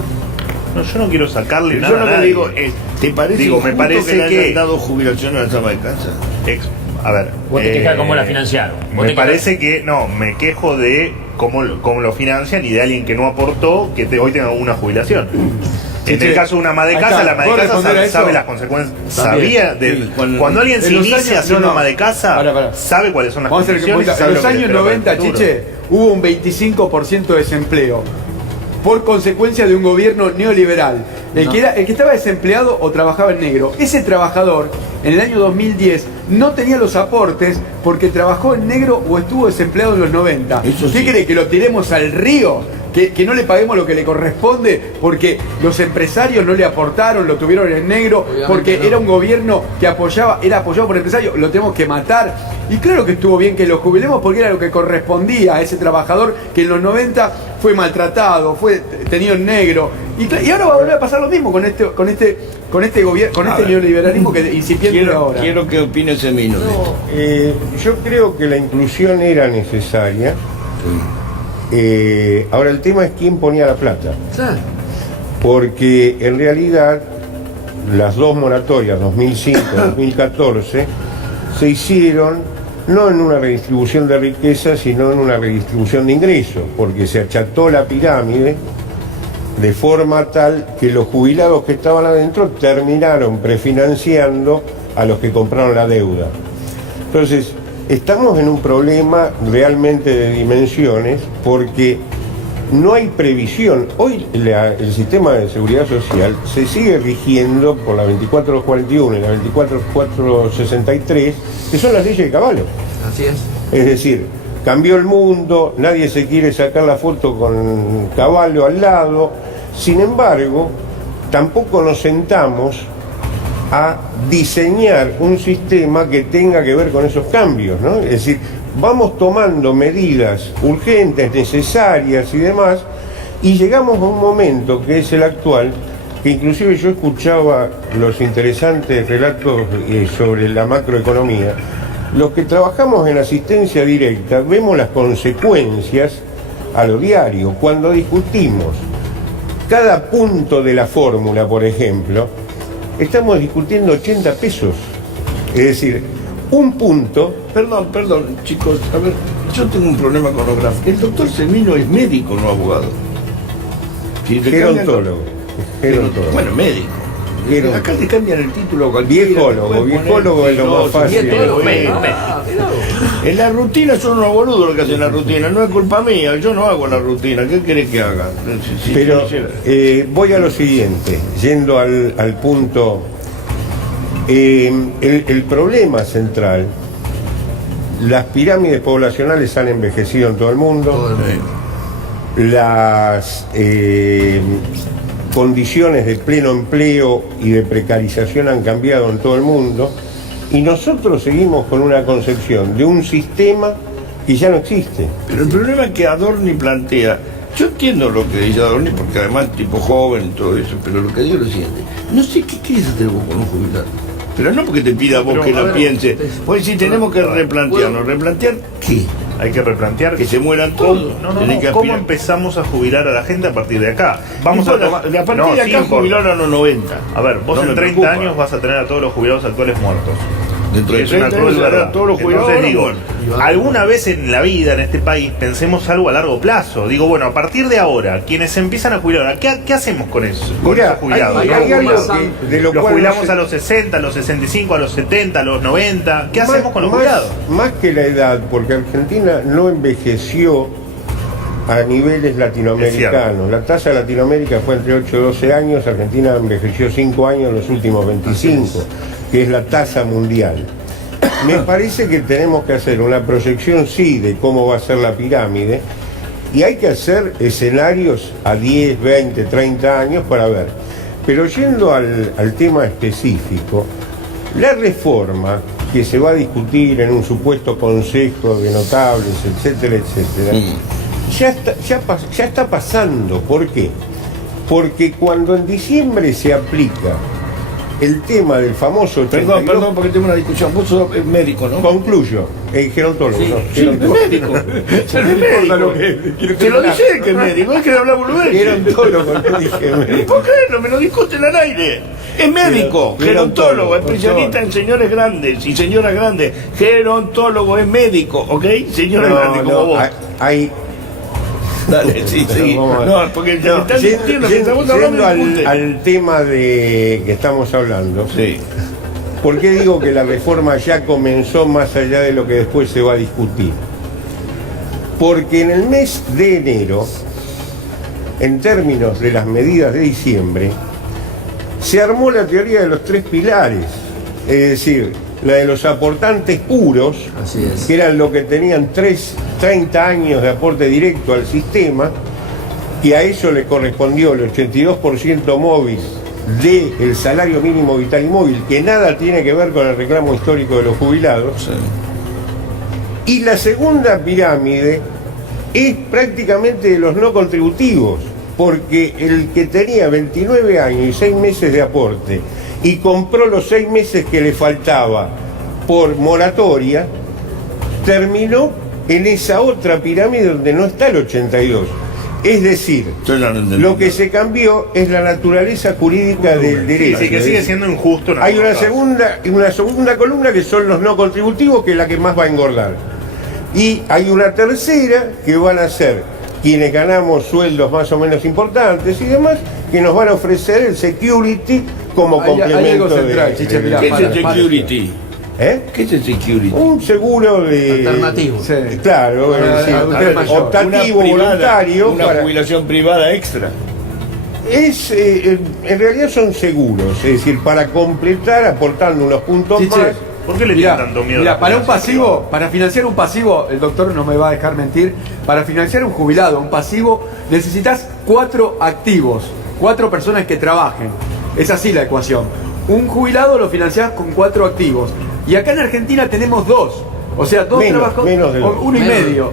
No, yo no quiero sacarle Yo nada lo a que nadie. digo es, ¿te parece Digo, me injusto parece que le que- hayan dado jubilación a las amas de casa? A ver. Vos te quejas cómo la financiaron. Vos Me te parece que, me quejo de cómo lo financian y de alguien que no aportó que hoy tenga una jubilación. En el caso de una ama de Ahí casa, está. la ama de ¿Puedo casa responder a sabe eso? las consecuencias. También. Sabía Sí, cuando alguien se en los inicia años- siendo no. ama de casa, Pará. sabe cuáles son las Vamos a hacer condiciones. y sabe en lo los que le años espera para el 90, futuro. Chiche, hubo un 25% de desempleo por consecuencia de un gobierno neoliberal. El que estaba desempleado o trabajaba en negro. Ese trabajador, en el año 2010, no tenía los aportes porque trabajó en negro o estuvo desempleado en los 90. Eso ¿Qué sí. cree? ¿Que lo tiremos al río? Que no le paguemos lo que le corresponde porque los empresarios no le aportaron, lo tuvieron en negro, Obviamente porque no. era un gobierno que era apoyado por empresarios, lo tenemos que matar. Y claro que estuvo bien que lo jubilemos porque era lo que correspondía a ese trabajador que en los 90 fue maltratado, fue tenido en negro. Y ahora va a volver a pasar lo mismo con este gobierno, con este neoliberalismo que incipiente ahora. Quiero que opines ese minuto. Yo creo que la inclusión era necesaria. Ahora el tema es quién ponía la plata. Porque en realidad las dos moratorias, 2005 y 2014, se hicieron no en una redistribución de riqueza, sino en una redistribución de ingresos, porque se acható la pirámide de forma tal que los jubilados que estaban adentro terminaron prefinanciando a los que compraron la deuda. Entonces, estamos en un problema realmente de dimensiones porque no hay previsión. Hoy el sistema de seguridad social se sigue rigiendo por la 24241 y la 24463, que son las leyes de Caballo. Así es. Es decir, cambió el mundo, nadie se quiere sacar la foto con Caballo al lado. Sin embargo, tampoco nos sentamos a diseñar un sistema que tenga que ver con esos cambios, ¿no? Es decir, vamos tomando medidas urgentes, necesarias y demás, y llegamos a un momento que es el actual, que inclusive yo escuchaba los interesantes relatos sobre la macroeconomía. Los que trabajamos en asistencia directa vemos las consecuencias a lo diario. Cuando discutimos cada punto de la fórmula, por ejemplo, estamos discutiendo 80 pesos. Es decir, un punto... Perdón, chicos, a ver, yo tengo un problema con los gráficos. El doctor Semino es médico, no abogado. Si le cambian- Gerontólogo. Bueno, médico. Gerontólogo. Acá te cambian el título a cualquiera. Viejólogo es lo más fácil. En la rutina son unos boludos los que hacen la rutina, no es culpa mía, yo no hago la rutina, ¿qué querés que haga? Si Pero yo hiciera- voy a lo siguiente, yendo al punto. El problema central, las pirámides poblacionales han envejecido en todo el mundo, las condiciones de pleno empleo y de precarización han cambiado en todo el mundo, y nosotros seguimos con una concepción de un sistema que ya no existe. Pero el problema es que Adorni plantea, yo entiendo lo que dice Adorni, porque además tipo joven, todo eso, pero lo que digo es lo siguiente, no sé qué quieres hacer vos con un jubilado. Pero no porque te pida vos Pero, que a la ver, piense, pues si tenemos que replantearnos, ¿replantear qué? Hay que replantear Que se mueran todos. Tenés que ¿Cómo aspirar. empezamos a jubilar a la gente a partir de acá? Vamos Y bueno, tomar. a partir No, de sí acá importa. jubilaron a los 90. A ver, vos No en me 30 preocupa. años vas a tener a todos los jubilados actuales muertos. Dentro de Es una 30 cruel años verdad. serán todos los jubilados Entonces digo, muertos. alguna vez en la vida, en este país, pensemos algo a largo plazo. Digo, bueno, a partir de ahora, quienes empiezan a jubilar, ahora, ¿qué hacemos con eso? Con Mirá, esos jubilados. hay ¿No? algo Jubilados. que- de lo Los cual no jubilamos se- a los 60, a los 65, a los 70, a los 90. ¿Qué hacemos con los Más- jubilados? Más que la edad, porque Argentina no envejeció a niveles latinoamericanos. La tasa de Latinoamérica fue entre 8 y 12 años, Argentina envejeció 5 años en los últimos 25, que es la tasa mundial. Me parece que tenemos que hacer una proyección, sí, de cómo va a ser la pirámide, y hay que hacer escenarios a 10, 20, 30 años para ver. Pero yendo al tema específico, la reforma que se va a discutir en un supuesto consejo de notables, etcétera, etcétera, ya está pasando. ¿Por qué? Porque cuando en diciembre se aplica el tema del famoso 82... Perdón, porque tengo una discusión. Vos sos médico, ¿no? Concluyo, gerontólogo. Sí, ¿no? sí, médico. Te lo dije que es médico, es que le hablaba boludeces. Gerontólogo, no dije médico. ¿Por qué no me lo discuten al aire? Es médico, gerontólogo, especialista en señores grandes y señoras grandes. Gerontólogo es médico, ¿ok? Señora grande como vos. Hay... Dale, sí. No, porque ya están discutiendo que estamos hablando al tema de que estamos hablando. Sí. ¿Por qué digo que la reforma ya comenzó más allá de lo que después se va a discutir? Porque en el mes de enero, en términos de las medidas de diciembre, se armó la teoría de los 3 pilares, es decir, la de los aportantes puros, que eran los que tenían 30 años de aporte directo al sistema, y a eso le correspondió el 82% móvil del salario mínimo vital y móvil, que nada tiene que ver con el reclamo histórico de los jubilados. Sí. Y la segunda pirámide es prácticamente de los no contributivos, porque el que tenía 29 años y 6 meses de aporte y compró los 6 meses que le faltaba por moratoria, terminó en esa otra pirámide donde no está el 82. Es decir, lo que se cambió es la naturaleza jurídica del derecho. Sí, que sigue siendo injusto. Hay una segunda columna que son los no contributivos, que es la que más va a engordar. Y hay una tercera que van a ser quienes ganamos sueldos más o menos importantes y demás, que nos van a ofrecer el security como complemento central, de... Chiche, mirá, ¿Qué es el security? ¿Qué es el security? Un seguro de... Alternativo. Sí. Claro, es decir, optativo, voluntario. Una jubilación privada extra. En realidad son seguros, es decir, para completar, aportando unos puntos Chiche, más. ¿Por qué le tienen tanto miedo? Mira, para un pasivo, para financiar un pasivo, el doctor no me va a dejar mentir, para financiar un jubilado, un pasivo, necesitas 4 activos, 4 personas que trabajen. Es así la ecuación. Un jubilado lo financiás con 4 activos. Y acá en Argentina tenemos 2. O sea, 2 trabajadores, uno y medio.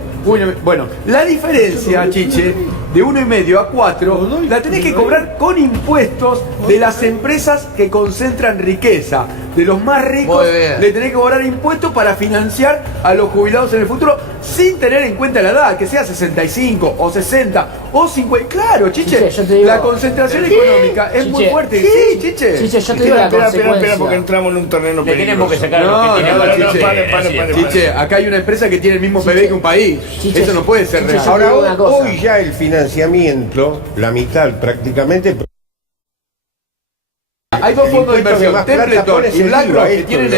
Bueno, la diferencia, Chiche, de 1,5 a 4, la tenés que cobrar con impuestos de las empresas que concentran riqueza. De los más ricos, le tenés que cobrar impuestos para financiar a los jubilados en el futuro, sin tener en cuenta la edad, que sea 65 o 60 o 50. Claro, Chiche, yo te digo, la concentración económica es muy fuerte. Sí, Chiche. Chiche, yo te digo la consecuencia. Espera, porque entramos en un terreno peligroso. Tenemos que sacar No, lo que tiene Chiche. Chiche, acá hay una empresa que tiene el mismo PBI que un país. Chiche, eso no puede ser Chiche, real. yo te digo una Ahora, cosa. hoy ya el financiamiento, la mitad prácticamente... Hay 2 fondos de inversión, más plata Templeton pones y el BlackRock, IVA, que esto tienen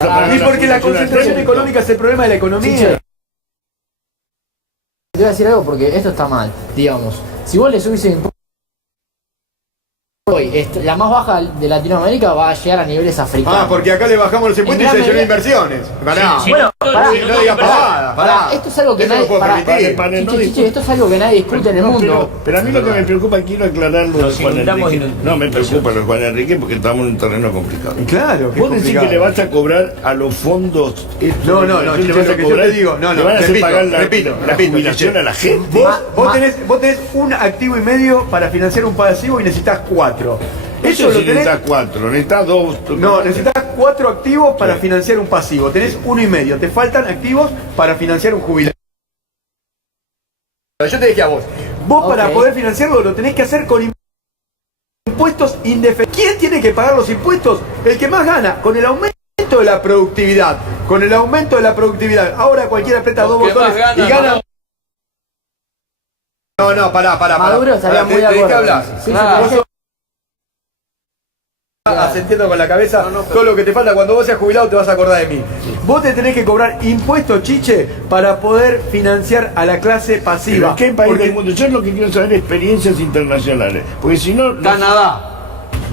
no. Y porque la concentración económica es el problema de la economía. Chiche, te voy a decir algo porque esto está mal. Digamos, si vos le subís el impuesto hoy, la más baja de Latinoamérica va a llegar a niveles africanos. Porque acá le bajamos los impuestos y se llenó inversiones. Pará. Sí, Bueno, no, pará, no digas pavada, pará. Esto es algo que Eso no nadie... puedo pará, permitir. Chiche, esto es algo que nadie discute en el mundo. Pero a mí lo que me preocupa, quiero aclararlo de Nos Juan inundamos Enrique. de No me preocupa lo de Juan Enrique porque estamos en un terreno complicado. Claro, que Vos decís que le vas a cobrar a los fondos... No, Chiche, lo que yo te digo, le van a hacer pagar la jubilación Chiche. a la gente. Vos tenés un activo y medio para financiar un pasivo y necesitas 4. Eso lo necesitas 4, necesitas 2. No, necesitas 4 activos para financiar un pasivo. Tenés 1,5. Te faltan activos para financiar un jubilado. Yo te dije a vos. Vos para poder financiarlo lo tenés que hacer con impuestos indefinidos. ¿Quién tiene que pagar los impuestos? El que más gana, con el aumento de la productividad. Con el aumento de la productividad. Ahora cualquiera aprieta 2 botones y gana. No, pará. Maduro estaría muy de ¿De qué acuerdo. hablas? Sí, Vos sos asentiendo con la cabeza, todo lo que te falta. Cuando vos seas jubilado te vas a acordar de mí. Vos te tenés que cobrar impuestos, Chiche, para poder financiar a la clase pasiva. ¿En qué país del mundo? Yo lo que quiero saber es experiencias internacionales. Porque si no... Canadá.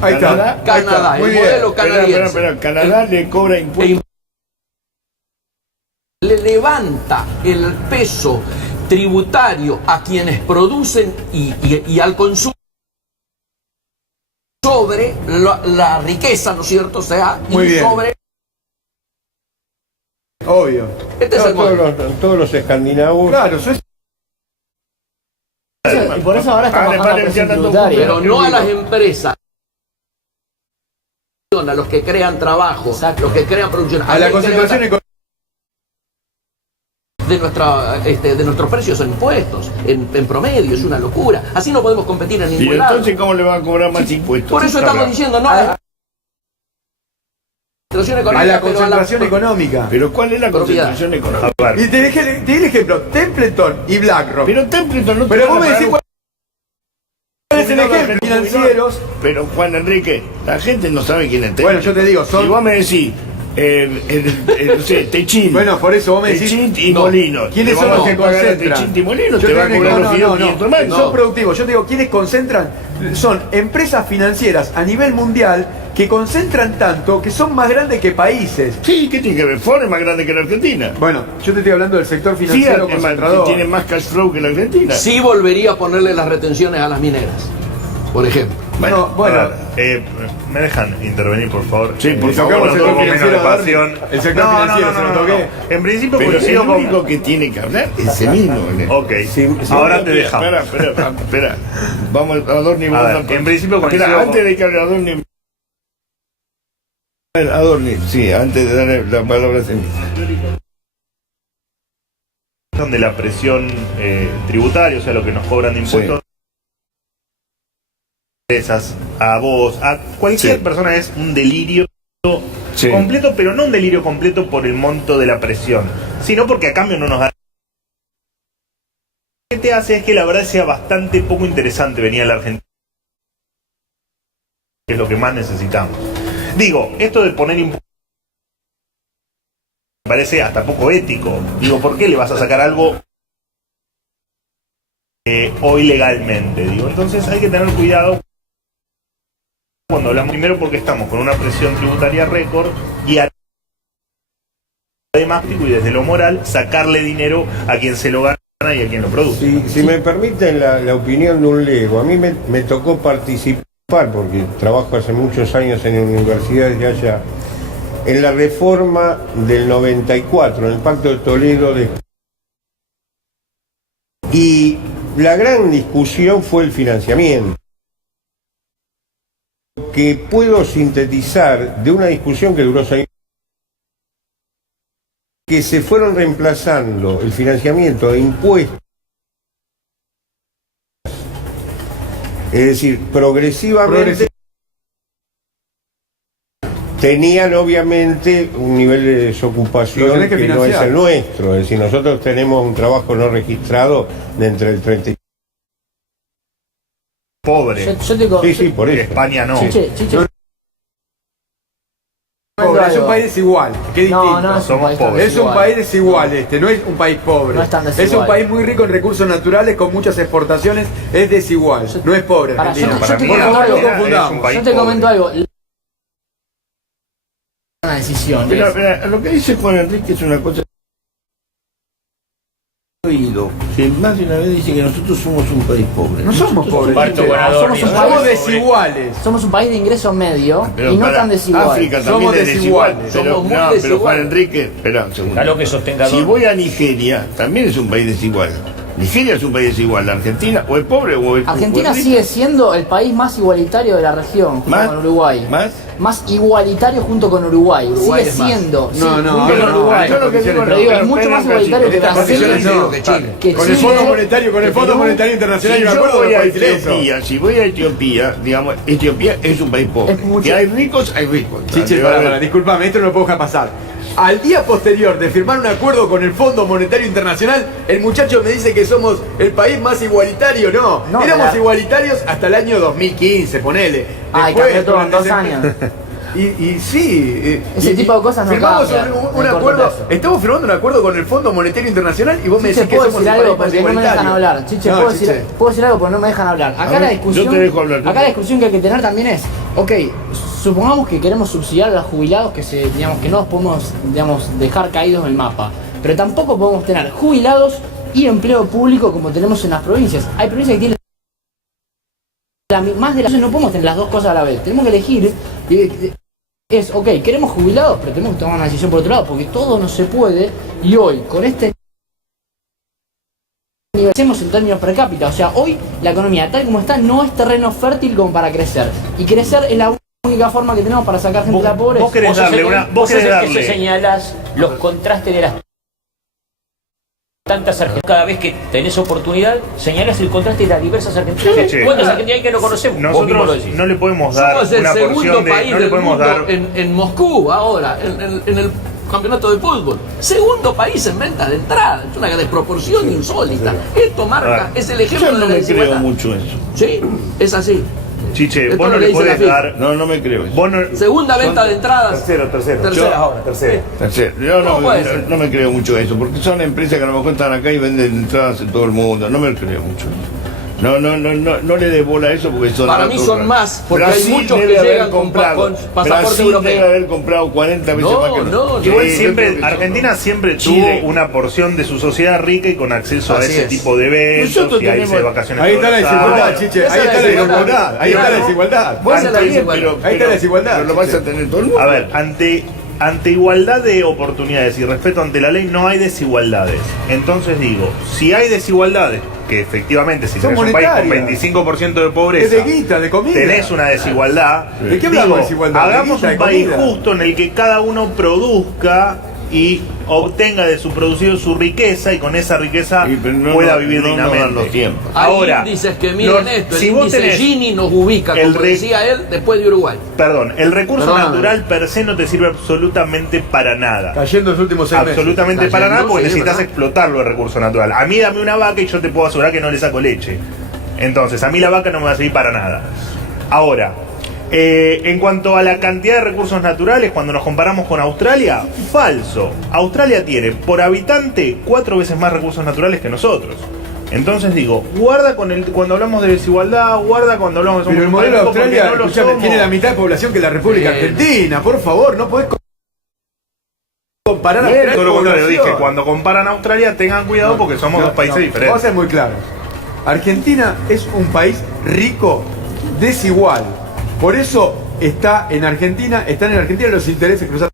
Ahí está. Canadá, Muy el bien. modelo canadiense. Espera, Canadá le cobra impuestos. Le levanta el peso tributario a quienes producen y al consumo sobre la riqueza, ¿no es cierto? O sea, Muy bien. sobre... Obvio. Este es el modelo. Todos los escandinavos. Claro, eso es. Y por eso ahora estamos bajando la presión tributaria. Pero no a las empresas, a los que crean trabajo, Exacto. los que crean producción, A la concentración económica. de nuestros precios en impuestos, en promedio, es una locura. Así no podemos competir en ¿Y ningún lado. entonces cómo le van a cobrar más impuestos? Por eso estamos diciendo no a la concentración económica. Pero ¿cuál es la concentración económica? A ver, Y te di el ejemplo, Templeton y BlackRock. Pero Templeton no te Pero van vos a me decís pagar cuál es el jubilado ejemplo financieros. Pero Juan Enrique, la gente no sabe quién es Templeton. Bueno, yo te digo, Si vos me decís, no sé, Techín. Bueno, por eso vos me decís. Techín y no. Molinos. ¿Quiénes Le son vamos los a que pagar a concentran? Techín y Molinos, Yo te va a digo, cobrar los fideos 500 más. Son productivos. Yo te digo, ¿quiénes concentran? Son empresas financieras a nivel mundial que concentran tanto que son más grandes que países. Sí, ¿qué tiene que ver? Ford es más grande que la Argentina. Bueno, yo te estoy hablando del sector financiero Fiat concentrador. tiene más cash flow que la Argentina. Sí volvería a ponerle las retenciones a las mineras, por ejemplo. Bueno, a ver, ¿me dejan intervenir, por favor? Sí, por Y favor, tocamos el sector Con menos financiero de a pasión. Darwin. El sector financiero se lo toqué. En principio Pero el coincido con... único que tiene que hablar es el mismo. Ok, ahora te dejamos. Espera. Vamos a Adorni. A ver, en principio coincido Espera, con... antes de que hable Adorni. A ver, Adorni, sí, antes de darle la palabra a Semí. de la presión tributaria, o sea, lo que nos cobran de impuestos, empresas, a vos, a cualquier persona, es un delirio completo, pero no un delirio completo por el monto de la presión, sino porque a cambio no nos da. Lo que te hace es que la verdad sea bastante poco interesante venir a la Argentina, que es lo que más necesitamos. Digo, esto de poner impuestos me parece hasta poco ético. Digo, ¿por qué le vas a sacar algo o ilegalmente? Digo, entonces hay que tener cuidado cuando hablamos, primero porque estamos con una presión tributaria récord y además, y desde lo moral, sacarle dinero a quien se lo gana y a quien lo produce. Si me permiten la opinión de un lego, a mí me tocó participar, porque trabajo hace muchos años en universidades de allá, en la reforma del 94, en el Pacto de Toledo. Y la gran discusión fue el financiamiento. Que puedo sintetizar de una discusión que duró 6 años, que se fueron reemplazando el financiamiento de impuestos, es decir, progresivamente tenían obviamente un nivel de desocupación que no es el nuestro, es decir, nosotros tenemos un trabajo no registrado de entre el 30 y... Pobre. Sí, por eso. España no. Chiche. Es un país desigual, qué distinto. No, somos pobres. Es un país desigual no es un país pobre. No es tan desigual. Es un país muy rico en recursos naturales, con muchas exportaciones, es desigual, no es pobre Argentina. Para mí, por favor, no Argentina es un confundamos. país Yo te comento pobre. algo. Una decisión. Pero lo que dice Juan Enrique es una cosa. He oído que más de una vez dice que nosotros somos un país pobre. No somos pobres, somos desiguales. Somos un país de ingreso medio Pero y no para tan desigual. África también Somos es desigual. desiguales. Pero, Somos muy pero desiguales. Juan Enrique, espera un segundo. Algo que sostenga Si voy a Nigeria, también es un país desigual. Nigeria es un país desigual. ¿La Argentina o es pobre o es Argentina o es rica? sigue siendo el país más igualitario de la región, junto ¿Más? con Uruguay. ¿Más? Igualitario junto con Uruguay. Uruguay Sigue es más. siendo. No, junto no, con no, Uruguay. yo lo que digo Te digo, es mucho más igualitario que Brasil. Con el Fondo Monetario Internacional, Si yo me yo acuerdo voy de a los países eso. Etiopía, si voy a Etiopía, digamos, Etiopía es un país pobre. Es mucho- Que hay ricos, hay ricos. Chiche, disculpame, esto no lo puedo dejar pasar. Al día posterior de firmar un acuerdo con el Fondo Monetario Internacional, el muchacho me dice que somos el país más igualitario. No, éramos igualitarios hasta el año 2015, ponele. Ay, cambió todo en 2 años. Y sí, ese tipo de cosas no firmamos cambian, un acuerdo. Estamos firmando un acuerdo con el Fondo Monetario Internacional y vos me decís que somos el país más igualitario. No me dejan hablar. Chiche, No, ¿puedo decir algo? Porque no me dejan hablar. Acá la discusión, yo te dejo hablar. acá la discusión que hay que tener también es, ok, supongamos que queremos subsidiar a los jubilados que que no los podemos, dejar caídos en el mapa, pero tampoco podemos tener jubilados y empleo público como tenemos en las provincias. Hay provincias que tienen más de las, no podemos tener las dos cosas a la vez. Tenemos que elegir. Es, ok, queremos jubilados, pero tenemos que tomar una decisión por otro lado, porque todo no se puede, y hoy, con este nivel, hacemos en términos per cápita, o sea, hoy la economía tal como está no es terreno fértil como para crecer, y crecer es la única forma que tenemos para sacar gente de la pobreza. Vos querés darle una... Vos que señalás los contrastes de las tantas Argentinas. Cada vez que tenés oportunidad, señalas el contraste de las diversas Argentinas. Sí, ¿Cuántas Argentinas hay que no conocemos? Nosotros no le podemos dar Somos el una segundo porción de... país No le del podemos mundo dar... en Moscú ahora, en el campeonato de fútbol. Segundo país en venta de entrada. Es una desproporción insólita. Esto marca, es el ejemplo Yo no de la me desigualdad. creo mucho eso. Sí, es así. Chiche, Esto vos no lo le dice la podés FIFA. dar... No me creo eso. Vos no... Segunda venta de entradas. Tercera ahora. Tercero, yo no me creo mucho eso, porque son empresas que a lo mejor están acá y venden entradas en todo el mundo. No me creo mucho eso. No le dé bola a eso porque son... Para mí son más, porque Brasil hay muchos que debe haber llegan con pasaporte Brasil europeo. debe haber comprado 40 veces más que nosotros. Igual Sí, siempre, yo creo que Argentina son, siempre Chile. tuvo una porción de su sociedad rica y con acceso a Así ese es. tipo de eventos Nosotros y a irse de tenemos- vacaciones. Ahí está la todos los desigualdad, sábados. Chiche. Esa Ahí es la está la desigualdad. desigualdad. Ahí está la desigualdad. Esa es la Está bien, desigualdad. Ahí está la desigualdad. Pero lo vas a tener todo el mundo. A ver, ante igualdad de oportunidades y respeto ante la ley no hay desigualdades. Entonces digo, si hay desigualdades, que efectivamente si Son tenés un país con monetarias. 25% de Es pobreza, de guita, de comida. tenés una desigualdad, ¿De qué hablamos de desigualdad? De hagamos guita, un de país comida. justo en el que cada uno produzca y obtenga de su producido su riqueza y con esa riqueza Sí, pero pueda vivir no dignamente. dan los tiempos. Ahora, Hay índices que miden esto. El si vos índice tenés Gini nos ubica, el como decía él, después de Uruguay. Perdón, el recurso Perdóname. natural per se no te sirve absolutamente para nada. Cayendo en los últimos 6 meses. Absolutamente para nada porque sí, necesitas ¿verdad? explotarlo el recurso natural. A mí dame una vaca y yo te puedo asegurar que no le saco leche. Entonces, a mí la vaca no me va a servir para nada. Ahora, en cuanto a la cantidad de recursos naturales, cuando nos comparamos con Australia, falso. Australia tiene por habitante 4 veces más recursos naturales que nosotros. Entonces digo, guarda con cuando hablamos de desigualdad, guarda cuando hablamos de Pero el un modelo de país rico, porque Australia, no lo escuchame, somos. tiene la mitad de población que la República Argentina. Por favor, no podés comparar a Bien, Australia todo lo con contrario, nación. dije, cuando comparan a Australia tengan cuidado porque somos dos países diferentes. Vamos a ser muy claros. Argentina es un país rico, desigual. Por eso están en Argentina los intereses cruzados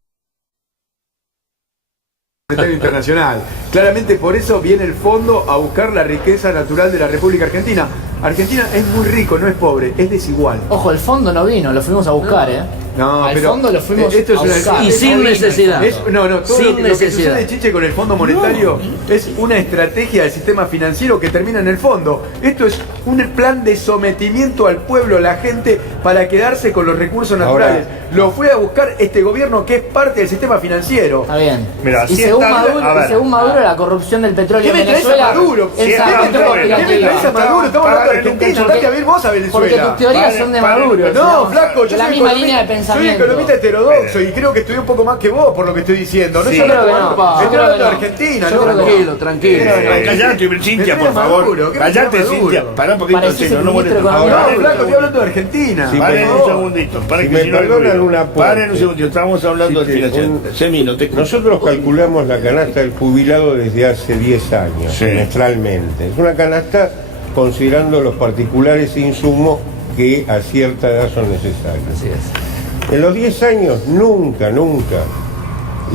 monetario internacional. Claramente por eso viene el fondo a buscar la riqueza natural de la República Argentina. Argentina es muy rico, no es pobre, es desigual. Ojo, el fondo no vino, lo fuimos a buscar, No, Al pero fondo lo fuimos esto es a una buscar. Y sin necesidad. Todo Sin lo que necesidad. sucede, Chiche, con el Fondo Monetario es una estrategia del sistema financiero que termina en el fondo. Esto es un plan de sometimiento al pueblo, a la gente, para quedarse con los recursos naturales. Lo fue a buscar este gobierno que es parte del sistema financiero. Está bien. Mira, y si según, está- Maduro, a ver. y según Maduro, la corrupción del petróleo ¿Qué en me traes a Venezuela Maduro? es Sí, altamente ¿qué me ¿Qué me conspirativa. traes a Maduro? Estamos hablando de Argentina, andate a ver vos a Porque Venezuela. tus teorías son de Maduro. No, digamos, flaco, de yo la soy misma economista, línea de soy pensamiento. economista heterodoxo y creo que estudié un poco más que vos por lo que estoy diciendo. No Sí. estoy Yo creo que hablando, no, estoy yo creo hablando de que no. Argentina, Yo ¿no? creo que Tranquilo, tranquilo. Callate, Cintia, por favor. Maduro, ¿qué me Callate, trae Maduro? Cintia. Pará un poquito, Parecís señor, el no ministro molestes. de Economía. No, Paren un flaco, estoy hablando de segundito. Argentina. Sí, Paren pero- un segundito. Para Si que me si no hay perdonan ruido. un aporte. Paren un segundito. Estamos hablando de Sí, financiación. Semino, te escucho. Nosotros calculamos la canasta del jubilado desde hace 10 años, Sí. semestralmente. Es una canasta considerando los particulares insumos que a cierta edad son necesarios. Así es. En los 10 años nunca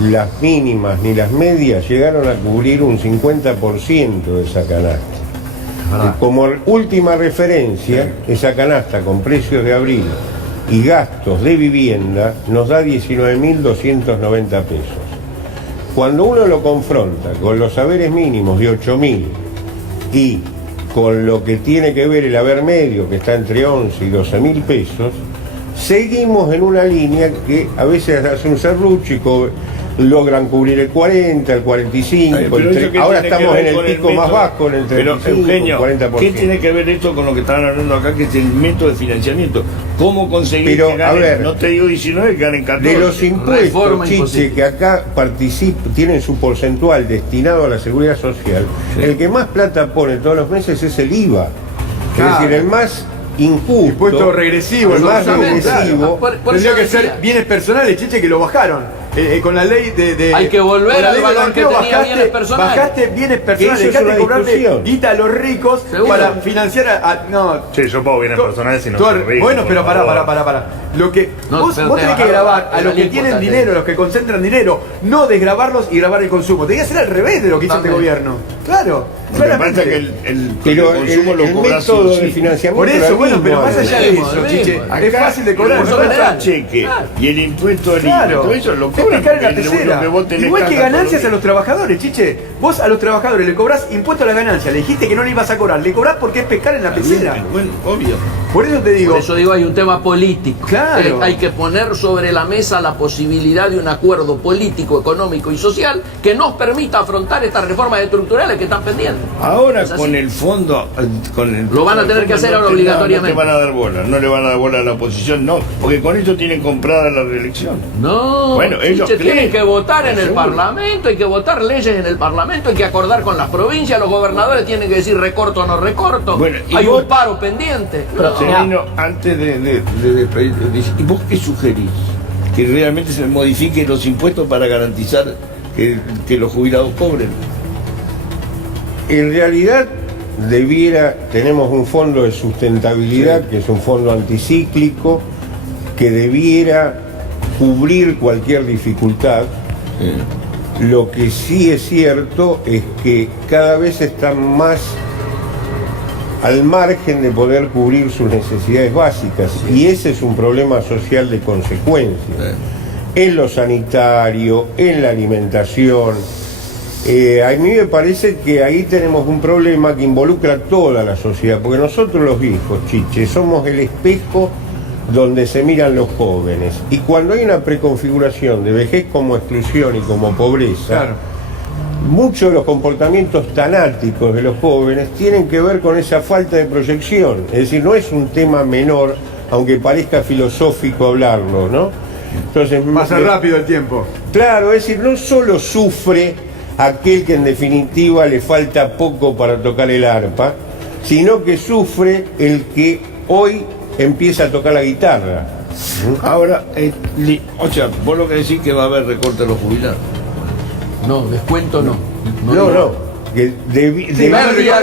las mínimas ni las medias llegaron a cubrir un 50% de esa canasta. Y como última referencia, esa canasta con precios de abril y gastos de vivienda nos da 19.290 pesos. Cuando uno lo confronta con los haberes mínimos de 8.000 y con lo que tiene que ver el haber medio, que está entre 11 y 12.000 pesos, seguimos en una línea que a veces hace un serrucho y logran cubrir el 40, el 45, ahora estamos en el pico más bajo, en el 35, pero, Eugenio, 40%. ¿qué tiene que ver esto con lo que estaban hablando acá, que es el método de financiamiento? ¿Cómo conseguir que ganen, no te digo 19, que ganen 14? De los impuestos, Chiche, que acá tienen su porcentual destinado a la seguridad social, el que más plata pone todos los meses es el IVA. Claro. Es decir, el más injusto, impuesto regresivo, el más regresivo. Claro. Tendría que ser bienes personales, Chiche, que lo bajaron. Con la ley de hay que volver al valor que tenía bienes personales. Bajaste bienes personales, dejaste de cobrarle guita a los ricos. ¿Seguro? Para financiar no. Sí, yo pago bienes personales si no soy rico. Bueno, pero pará. Lo que vos tenés que grabar a los que tienen dinero, los que concentran dinero, no desgravarlos y grabar el consumo. Tenía que ser al revés de lo que hizo este gobierno. Claro. Claramente que el consumo lo cobras método de financiamiento. Por eso, bueno, pero más allá de eso, Chiche, es fácil de cobrar. El cheque y el impuesto al IVA, todo eso lo cobran. En la tercera. Igual que ganancias a los trabajadores, Chiche. Vos a los trabajadores le cobrás impuesto a la ganancia, le dijiste que no le ibas a cobrar, le cobrás porque es pescar en la pecera. Bueno, obvio. Por eso te digo. Por eso digo, hay un tema político. Claro. Hay que poner sobre la mesa la posibilidad de un acuerdo político, económico y social que nos permita afrontar estas reformas estructurales que están pendientes. Ahora con el fondo, lo van a tener que hacer ahora obligatoriamente. No te van a dar bola, no le van a dar bola a la oposición, no, porque con eso tienen comprada la reelección. No, bueno, ellos tienen que votar en el Parlamento, hay que votar leyes en el Parlamento, hay que acordar con las provincias, los gobernadores tienen que decir recorto o no recorto. Bueno, hay un paro pendiente. Antes de despedirte, ¿y vos qué sugerís? Que realmente se modifiquen los impuestos para garantizar que los jubilados cobren. En realidad tenemos un fondo de sustentabilidad, que es un fondo anticíclico, que debiera cubrir cualquier dificultad. Lo que sí es cierto es que cada vez están más al margen de poder cubrir sus necesidades básicas, y ese es un problema social de consecuencia. En lo sanitario, en la alimentación. A mí me parece que ahí tenemos un problema que involucra a toda la sociedad, porque nosotros los viejos, Chiche, somos el espejo donde se miran los jóvenes, y cuando hay una preconfiguración de vejez como exclusión y como pobreza, claro, muchos de los comportamientos tanáticos de los jóvenes tienen que ver con esa falta de proyección. Es decir, no es un tema menor, aunque parezca filosófico hablarlo, ¿no? Entonces, pasa rápido el tiempo. Claro, es decir, no solo sufre aquel que en definitiva le falta poco para tocar el arpa, sino que sufre el que hoy empieza a tocar la guitarra. Ahora, o sea, vos lo que decís que va a haber recorte a los jubilados. No, descuento no. No. Que debería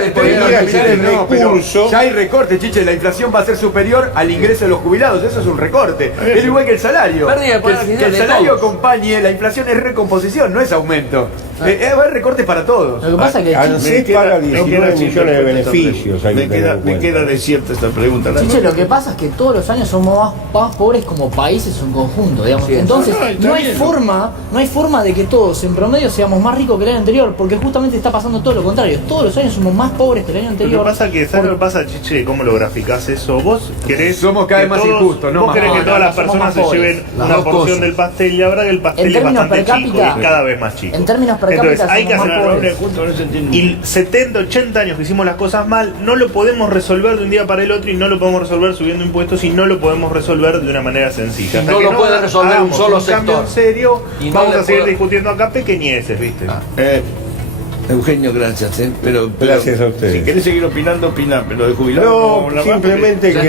ser el recurso. Ya hay recorte, Chiche, la inflación va a ser superior al ingreso de los jubilados, eso es un recorte. Es igual que el salario. Que el salario acompañe, la inflación es recomposición, no es aumento. Va a haber recortes para todos. Lo que pasa es que ANSES paga 19 millones de beneficios. Me queda desierta esta pregunta. Chiche, lo que pasa es que todos los años somos más pobres como países en conjunto, digamos. Sí, entonces, no hay forma de que todos en promedio seamos más ricos que el año anterior, porque justamente está pasando todo lo contrario. Todos los años somos más pobres que el año anterior. Lo que pasa es que, ¿sabes lo que pasa, Chiche? ¿Cómo lo graficás eso? Vos querés. Somos cada vez más injustos, ¿no? Vos querés que todas las personas se lleven una porción del pastel, y la verdad que el pastel es bastante chico y cada vez más chico. En términos per cápita, entonces hay que hacer y 70, 80 años que hicimos las cosas mal, no lo podemos resolver de un día para el otro, y no lo podemos resolver subiendo impuestos, y no lo podemos resolver de una manera sencilla. No lo puede resolver un solo sector. Cambio en serio, vamos a seguir discutiendo acá pequeñeces, ¿viste? Eugenio, gracias, pero gracias a ustedes. Si querés seguir opinando, opina, pero de jubilado no, simplemente que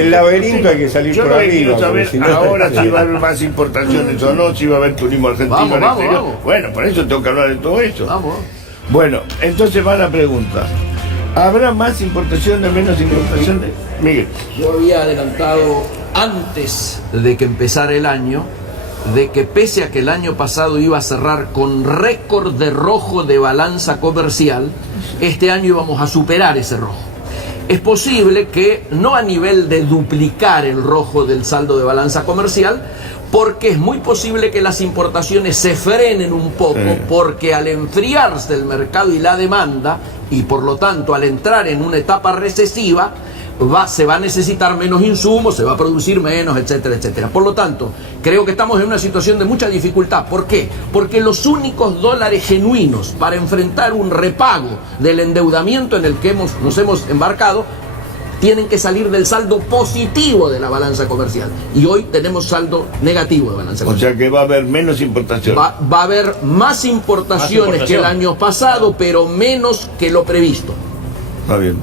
el laberinto hay que salir por arriba. Saber ahora si va a haber más importaciones o no, si va a haber turismo argentino en el exterior. Bueno, por eso tengo que hablar de todo eso. Bueno, entonces va la pregunta. ¿Habrá más importación o menos importación? Miguel. Yo había adelantado antes de que empezara el año de que, pese a que el año pasado iba a cerrar con récord de rojo de balanza comercial, este año íbamos a superar ese rojo. Es posible que no a nivel de duplicar el rojo del saldo de balanza comercial, porque es muy posible que las importaciones se frenen un poco, porque al enfriarse el mercado y la demanda, y por lo tanto al entrar en una etapa recesiva, se va a necesitar menos insumos, se va a producir menos, etcétera, etcétera. Por lo tanto, creo que estamos en una situación de mucha dificultad. ¿Por qué? Porque los únicos dólares genuinos para enfrentar un repago del endeudamiento en el que nos hemos embarcado tienen que salir del saldo positivo de la balanza comercial. Y hoy tenemos saldo negativo de balanza comercial. O sea que va a haber menos importaciones. Va a haber más importaciones que el año pasado, pero menos que lo previsto. Está bien.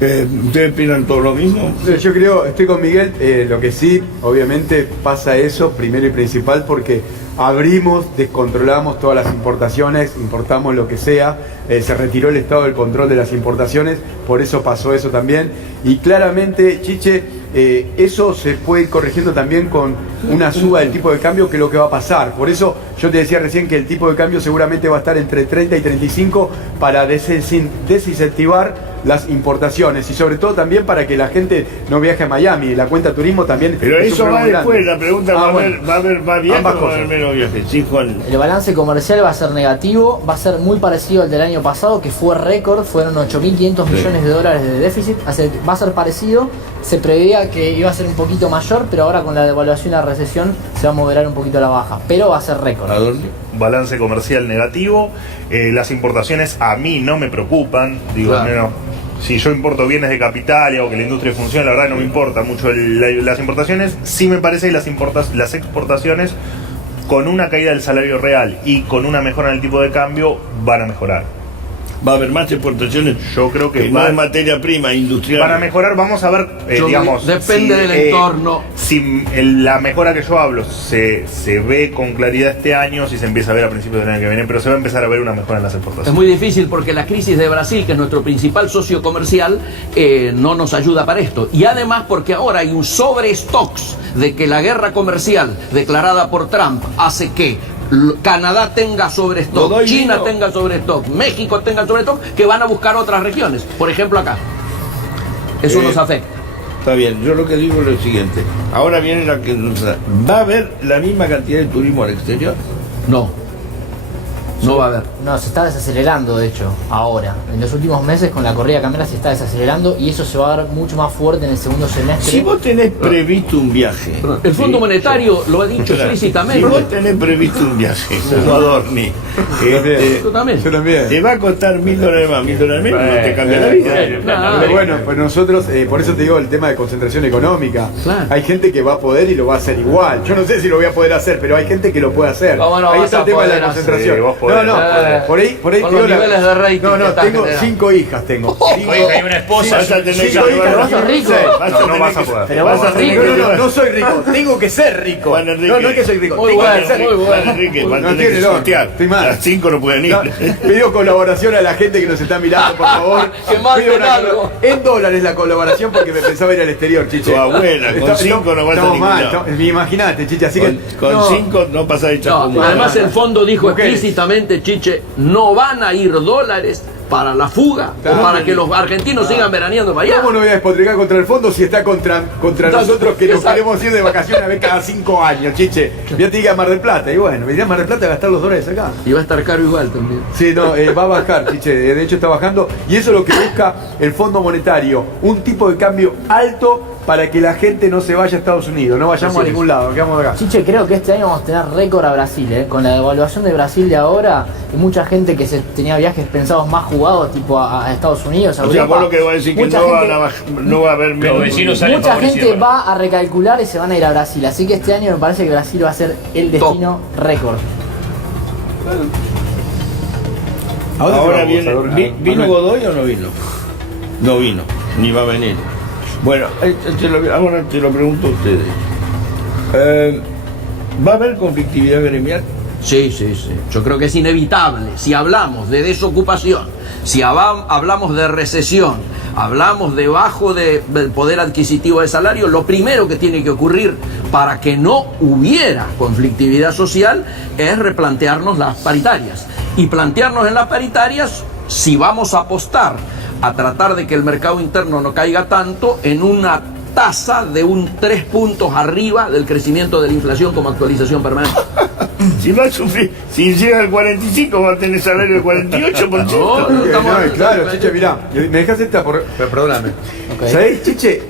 ¿Ustedes opinan todo lo mismo? Yo creo, estoy con Miguel, lo que sí, obviamente pasa eso, primero y principal, porque abrimos, descontrolamos todas las importaciones, importamos lo que sea, se retiró el Estado del control de las importaciones, por eso pasó eso también, y claramente, Chiche, eso se puede ir corrigiendo también con una suba del tipo de cambio, que es lo que va a pasar. Por eso yo te decía recién que el tipo de cambio seguramente va a estar entre 30 y 35 para desincentivar las importaciones y sobre todo también para que la gente no viaje a Miami. La cuenta turismo también. Pero es eso va después, la pregunta va a haber viajes ambas o va a haber cosas. menos viajes. Sí, Juan. El balance comercial va a ser negativo, va a ser muy parecido al del año pasado, que fue récord, fueron 8.500 millones de dólares de déficit, va a ser parecido, se preveía que iba a ser un poquito mayor, pero ahora con la devaluación y la recesión se va a moderar un poquito a la baja, pero va a ser récord. ¿A dónde? Balance comercial negativo, las importaciones a mí no me preocupan, digo, Claro. menos, si yo importo bienes de capital o que la industria funcione, la verdad no me importa mucho las importaciones. Sí me parece que las exportaciones, con una caída del salario real y con una mejora en el tipo de cambio, van a mejorar. Va a haber más exportaciones. Yo creo que no es materia prima industrial. Para mejorar, vamos a ver, digamos, depende del entorno. Si la mejora que yo hablo se ve con claridad este año, si se empieza a ver a principios del año que viene, pero se va a empezar a ver una mejora en las exportaciones. Es muy difícil porque la crisis de Brasil, que es nuestro principal socio comercial, no nos ayuda para esto. Y además porque ahora hay un sobrestocks de que la guerra comercial declarada por Trump hace que Canadá tenga sobrestock, China tenga sobrestock, México tenga sobrestock, que van a buscar otras regiones. Por ejemplo acá. Eso nos afecta. Está bien, yo lo que digo es lo siguiente. Ahora viene la que ¿va a haber la misma cantidad de turismo al exterior? No. No va a haber. No, se está desacelerando, de hecho, ahora. En los últimos meses, con la corrida cambiaria se está desacelerando y eso se va a dar mucho más fuerte en el segundo semestre. Si vos tenés previsto un viaje... El Fondo Monetario lo ha dicho explícitamente. Si vos tenés previsto un viaje, no adorni. Yo también. Yo también. Te va a costar $1.000 más, $1.000 menos, no te cambia la vida. Pero bueno, pues nosotros, por eso te digo el tema de concentración económica. Claro. Hay gente que va a poder y lo va a hacer igual. Yo no sé si lo voy a poder hacer, pero hay gente que lo puede hacer. ¿Cómo no Ahí vas está a el tema de poder la hacer? concentración. Sí, vos podés. Por ahí Con te los digo niveles de rating No, que estás tengo generando. 5 hijas, tengo. 5 hijas y una esposa. Vas a tener que 5 hijas, vas a ser rico. No vas a poder. Pero vas vos a sos tener rico. que- No soy rico, tengo que ser rico. Juan Enrique. No es que soy rico, Muy tengo bueno, que ser muy rico. bueno. Juan Enrique, van a No tener tiene que lógica, sortear. estoy mal. Las 5 no pueden ir. No, pido colaboración a la gente que nos está mirando, por favor. Que manden Pido una algo. en dólares la colaboración porque me pensaba ir al exterior, Chiche. Tu abuela, con 5 no vas a Estamos ningún mal, lado. imagínate, Chiche, así que... Con 5 no pasás de chapo. No, además el fondo dijo Mujeres. explícitamente, Chiche, no van a ir dólares para la fuga Claro. o para que los argentinos sigan veraneando para allá. ¿Cómo no voy a despotricar contra el fondo si está contra nosotros que nos Exacto. queremos ir de vacaciones a ver cada 5 años, Chiche? Ya te diga Mar del Plata, y bueno, me iré a Mar del Plata a gastar los dólares acá. Y va a estar caro igual también. Sí, no, va a bajar, Chiche, de hecho está bajando, y eso es lo que busca el Fondo Monetario, un tipo de cambio alto para que la gente no se vaya a Estados Unidos, no vayamos a ningún lado, quedamos acá. Chiche, creo que este año vamos a tener récord a Brasil, con la devaluación de Brasil de ahora y mucha gente que tenía viajes pensados más jugados tipo a Estados Unidos, a O sea, Europa. vos lo que vas a decir que Mucha no, gente- no va a haber menos. vecinos salen Mucha favorecidos, gente ¿verdad? va a recalcular y se van a ir a Brasil, así que este año me parece que Brasil va a ser el destino récord. Ahora viene. ¿Vino Godoy o no vino? No vino, ni va a venir. Bueno, ahora te lo pregunto a ustedes. ¿Va a haber conflictividad gremial? Sí, sí, sí. Yo creo que es inevitable. Si hablamos de desocupación, si hablamos de recesión, hablamos de bajo del poder adquisitivo de salario, lo primero que tiene que ocurrir para que no hubiera conflictividad social es replantearnos las paritarias. Y plantearnos en las paritarias si vamos a apostar a tratar de que el mercado interno no caiga tanto en una tasa de un 3 puntos arriba del crecimiento de la inflación como actualización permanente. Si va a sufrir, si llega al 45 va a tener salario del 48%. No, claro, Chiche, mirá, me dejas esta perdóname. Ok. ¿Sabés, Chiche?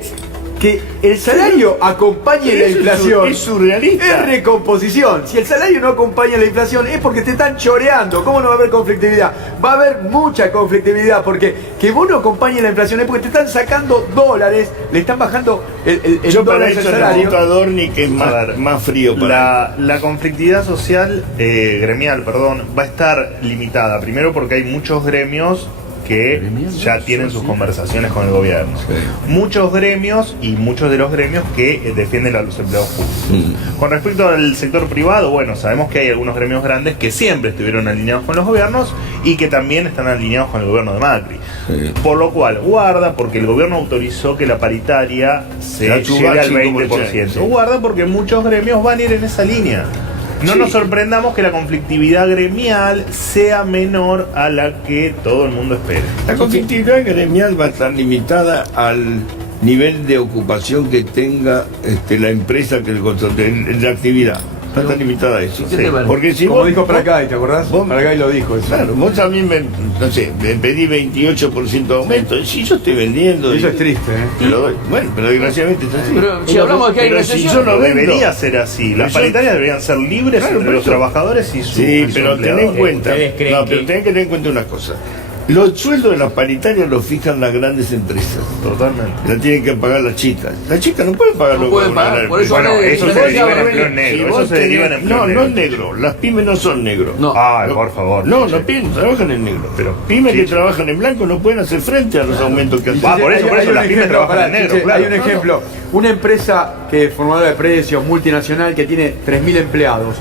Que el salario acompañe la inflación Es surrealista. es recomposición. Si el salario no acompaña la inflación es porque te están choreando. ¿Cómo no va a haber conflictividad? Va a haber mucha conflictividad porque que vos no acompañes la inflación es porque te están sacando dólares, le están bajando el Yo para dólar al eso salario. necesito a Dorni, que es más frío para La conflictividad social, gremial, perdón, va a estar limitada. Primero porque hay muchos gremios que ya tienen sus conversaciones con el gobierno. Muchos gremios y muchos de los gremios que defienden a los empleados públicos. Con respecto al sector privado, bueno, sabemos que hay algunos gremios grandes que siempre estuvieron alineados con los gobiernos y que también están alineados con el gobierno de Macri. Por lo cual, guarda porque el gobierno autorizó que la paritaria se llegue al 20%. Guarda porque muchos gremios van a ir en esa línea. No nos sorprendamos que la conflictividad gremial sea menor a la que todo el mundo espera. La conflictividad gremial va a estar limitada al nivel de ocupación que tenga la empresa que la actividad. Va a estar limitada a eso. ¿Qué te parece? Porque si Como vos, dijo Pracay, ¿te acordás? Pracay lo dijo eso. Claro, vos a mí me pedí 28% de aumento. Si yo estoy vendiendo. Eso es triste, ¿eh? Te lo doy. Bueno, pero desgraciadamente es así. Pero si hablamos de que hay Pero si recesión, yo no vendo, Debería ser así. Las Pero paritarias deberían ser libres Claro, entre por los eso. trabajadores y sus Sí, pero tenés en empleadores. cuenta. ¿Ustedes creen No, pero que- tenés que tener en cuenta una cosa. Los sueldos de las paritarias los fijan las grandes empresas. Totalmente. La tienen que pagar las chicas. Las chicas no pueden pagar No lo que pueden van a pagar, ganar. por eso Bueno, hablé de eso se diferencia deriva en de- empleo negro. vos Eso se deriva en tenés- empleo no, negro. no es negro. Las pymes no son negros. No. Ay, por favor. No, Chiche. las pymes trabajan en negro. Pero, pymes que Chiche. trabajan en blanco no pueden hacer frente a los aumentos que hacen. Va, por eso, Hay un las pymes ejemplo, trabajan pará, en negro, Chiche, claro. Hay un ejemplo. Una empresa que es formadora de precios, multinacional, que tiene 3.000 empleados,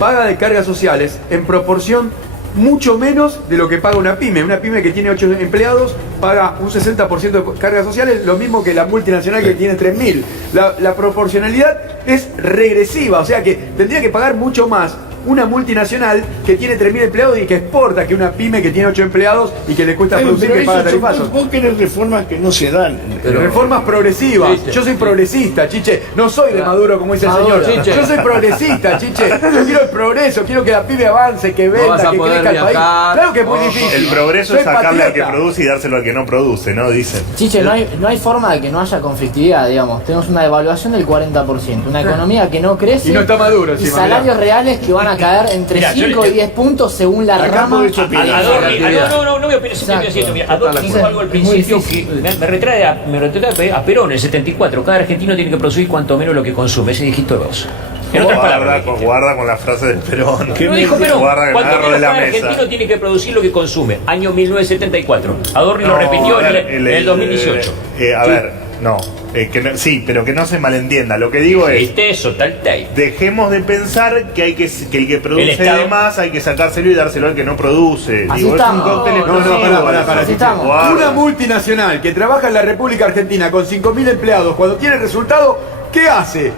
paga de cargas sociales en proporción mucho menos de lo que paga una pyme. Una pyme que tiene 8 empleados paga un 60% de cargas sociales, lo mismo que la multinacional que tiene 3.000. La proporcionalidad es regresiva, o sea que tendría que pagar mucho más una multinacional que tiene 3.000 empleados y que exporta que una pyme que tiene 8 empleados y que le cuesta producir, Pero que paga eso, tarifazos. vos querés reformas que no se dan. Reformas progresivas. Chiche. Yo soy progresista, Chiche. No soy de Maduro como dice el Maduro, señor. Chiche. Yo soy progresista, Chiche. Yo quiero el progreso, quiero que la pyme avance, que vas venda, a que poder crezca el país. viajar. Claro que es muy No, difícil. El progreso Soy es sacarle al que patriota. produce y dárselo al que no produce, ¿no? Dicen. Chiche, no hay forma de que no haya conflictividad, digamos. Tenemos una devaluación del 40%, una economía que no crece Y no está Maduro y encima, salarios mirá. reales que van a caer entre Mirá, yo 5 y le- 10 puntos según la Acá rama. podés opinar. No voy a opinar, Exacto. Adorni dijo algo al Es muy principio difícil. que me retrae a Perón en el 74. Cada argentino tiene que producir cuanto menos lo que consume. Ese dijiste vos. En otras palabras, Guarda con la frase de Perón. lo dijo Perón. Guarda que me Cuanto agarro menos de la cada mesa. argentino tiene que producir lo que consume. Año 1974. Adorni lo repitió a ver, en el 2018. A ver, no. Sí, pero que no se malentienda. Lo que digo es. ¿Viste eso? Tal tape. Dejemos de pensar que el que produce Estado- de más hay que sacárselo y dárselo al que no produce. Así Digo, es un estamos. cóctel No, explosivo. pará. Así estamos. Guarda. Una multinacional que trabaja en la República Argentina con 5.000 empleados, cuando tiene resultado, ¿qué hace?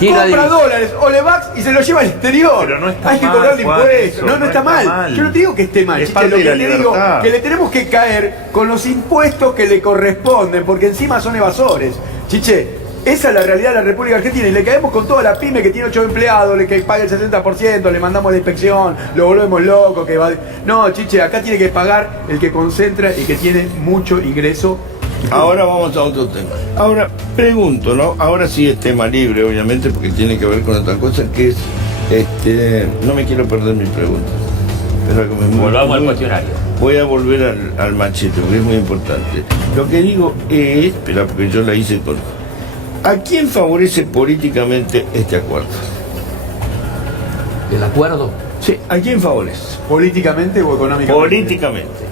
Gira Compra divisa. dólares o Levax y se lo lleva al exterior. Pero no está Hay que mal, cobrarle Juan, impuestos. eso, No no está está mal. mal. Yo no te digo que esté mal. Es Chiche, parte lo de que la te digo libertad. que le tenemos que caer con los impuestos que le corresponden, porque encima son evasores. Chiche, esa es la realidad de la República Argentina y le caemos con toda la pyme que tiene 8 empleados, le que paga el 60%, le mandamos la inspección, lo volvemos loco, que va... No, Chiche, acá tiene que pagar el que concentra y que tiene mucho ingreso. Ahora vamos a otro tema. Ahora, pregunto, ¿no? Ahora sí es tema libre, obviamente, porque tiene que ver con otra cosa, que es, no me quiero perder mi pregunta. Espera que me Volvamos al cuestionario. Voy a volver al machete, porque es muy importante. Lo que digo es, espera, porque yo la hice con... ¿A quién favorece políticamente este acuerdo? ¿El acuerdo? Sí, ¿a quién favorece? ¿Políticamente o económicamente? Políticamente.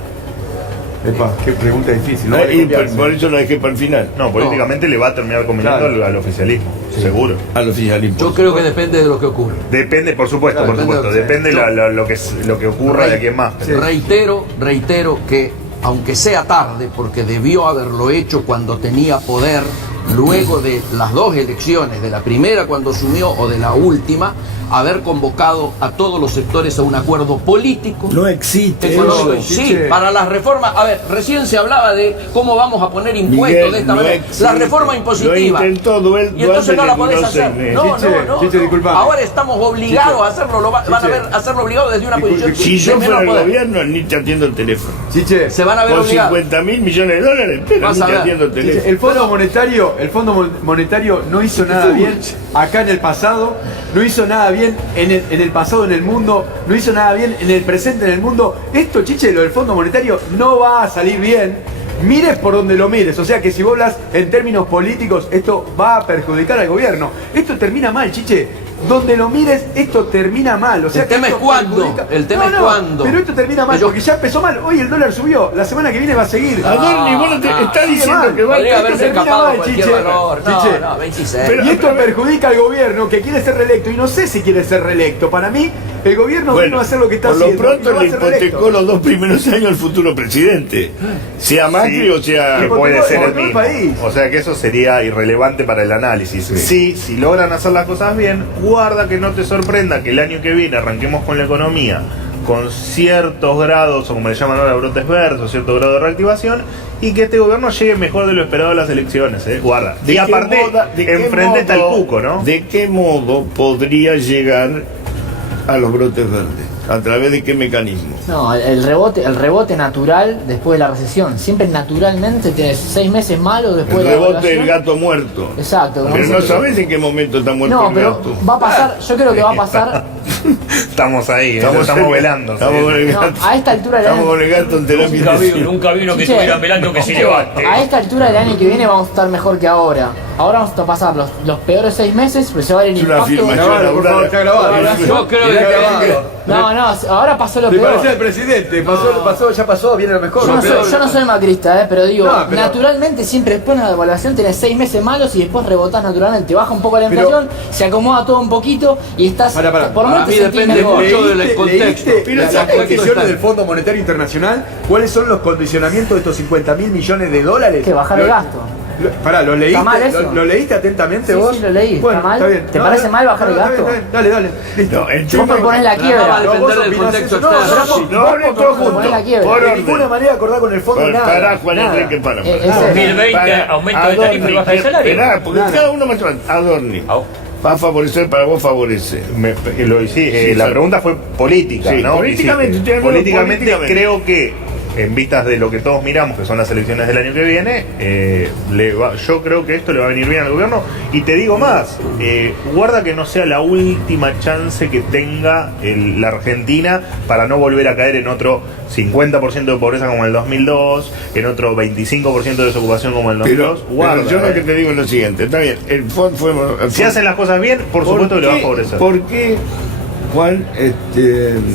Epa, qué pregunta difícil. No Y vale confiarse. por eso la dejé para el final. No, políticamente le va a terminar conveniendo Claro. al oficialismo, seguro. Al oficialismo. Yo creo que depende de lo que ocurra. Depende, por supuesto, Claro, por supuesto. depende de lo que sea. Depende lo que ocurra de aquí en más. pero- Reitero que, aunque sea tarde, porque debió haberlo hecho cuando tenía poder luego de las dos elecciones, de la primera cuando asumió o de la última, haber convocado a todos los sectores a un acuerdo político. No existe económico. eso. Sí, para las reformas. A ver, recién se hablaba de cómo vamos a poner impuestos Miguel, de esta no manera. existe. La reforma impositiva. Lo intentó Duel, Y entonces no la podés hacer. No, Chiche, disculpame. Ahora estamos obligados a hacerlo. Van a ver, hacerlo obligado desde una posición Si yo de fuera menor el poder. gobierno, ni te atiendo el teléfono. Chiche, Se van a ver Con obligados. 50.000 millones de dólares, pero Vas ni a te ver. atiendo el teléfono. el Fondo Monetario no hizo nada bien acá en el pasado, no hizo nada bien en el pasado en el mundo, no hizo nada bien en el presente en el mundo. Esto, Chiche, lo del Fondo Monetario no va a salir bien. Mires por donde lo mires, o sea que si vos hablas en términos políticos, esto va a perjudicar al gobierno. Esto termina mal, Chiche. Donde lo mires, esto termina mal. O sea, El tema es cuándo. El tema es cuándo. Pero esto termina mal, porque ya empezó mal. Hoy el dólar subió, la semana que viene va a seguir. Adorni, vos no te estás diciendo mal. que va a Podría esto haberse termina escapado mal, cualquier Chiche. valor. Chiche. No, 26. Pero- Y esto perjudica al gobierno que quiere ser reelecto. Y no sé si quiere ser reelecto. Para mí, el gobierno vino a hacer lo que está por lo haciendo. pronto y no va a le ser hipotecó reelecto. los 2 primeros años al futuro presidente. Sea Macri Sí. o sea... Que Porque puede no- ser el porque no el mismo. país. O sea que eso sería irrelevante para el análisis. Sí, si logran hacer las cosas bien, guarda que no te sorprenda que el año que viene arranquemos con la economía con ciertos grados, o como le llaman ahora, brotes verdes, cierto grado de reactivación, y que este gobierno llegue mejor de lo esperado a las elecciones, guarda. ¿De Y qué aparte, modo- de qué enfrente al modo- cuco, ¿no? ¿De qué modo podría llegar a los brotes verdes? ¿A través de qué mecanismo? No, el rebote natural después de la recesión. Siempre naturalmente tienes 6 meses malos después El de la rebote del evaluación. gato muerto. Exacto. como Pero dicen no que- sabes en qué momento está muerto No, el pero gato. va a pasar, yo creo que va a pasar. Estamos ahí, estamos cerca. velando. Estamos sí. con el No, gato. a esta altura del Estamos año, con el gato en terapia intensiva. Nunca vino que Chiche, estuvieran velando que se levante. a esta altura del año que viene vamos a estar mejor que ahora. Ahora vamos a pasar los peores 6 meses, pero se va a ver el Es una impacto. afirmación Grabalo, por favor, está grabado. Yo creo Mirá que grabado. No, ahora pasó lo Te peor. parecía el presidente, ya pasó, viene lo mejor. Yo no soy macrista, pero digo, No, pero- naturalmente siempre después de la devaluación tenés 6 meses malos y después rebotás naturalmente, baja un poco la Pero- inflación, se acomoda todo un poquito y estás, Pará. por lo menos Para te mí sentís depende mejor. mucho del contexto. Pero Las las condiciones condiciones del Fondo Monetario Internacional, ¿cuáles son los condicionamientos de estos 50.000 millones de dólares? Que bajar el gasto. Pará, ¿lo leíste? ¿Está mal eso? ¿Lo leíste atentamente Sí, vos? sí, lo leí. Bueno, ¿Está mal? está bien. ¿Te parece mal bajar el está gasto? bien, está bien. Dale, listo. No, el Vos tema- proponés la No, va a quiebra. No, vos depender del opinás contexto eso. No, externo. pero vos- No hablen todos proponés la juntos. quiebra. Por de orden. ninguna manera acordar con el fondo nada. Pará, Juan nada. Enrique, para. Ese- 2020, aumento de tarifa y baja de salario. Esperá, porque Nada. cada uno más Adorni. Au. Va a favorecer, para vos favorece. Sí, la sí. pregunta fue política, Sí, ¿no? políticamente, Y estoy hablando políticamente políticamente. creo que, en vistas de lo que todos miramos, que son las elecciones del año que viene, yo creo que esto le va a venir bien al gobierno. Y te digo más, guarda que no sea la última chance que tenga la Argentina para no volver a caer en otro 50% de pobreza como en el 2002, en otro 25% de desocupación como en el Pero, 2002. Guarda, yo lo que te digo es lo siguiente, está bien, el fondo fue... si hacen las cosas bien, por supuesto que le va a favorecer. ¿Por qué Juan,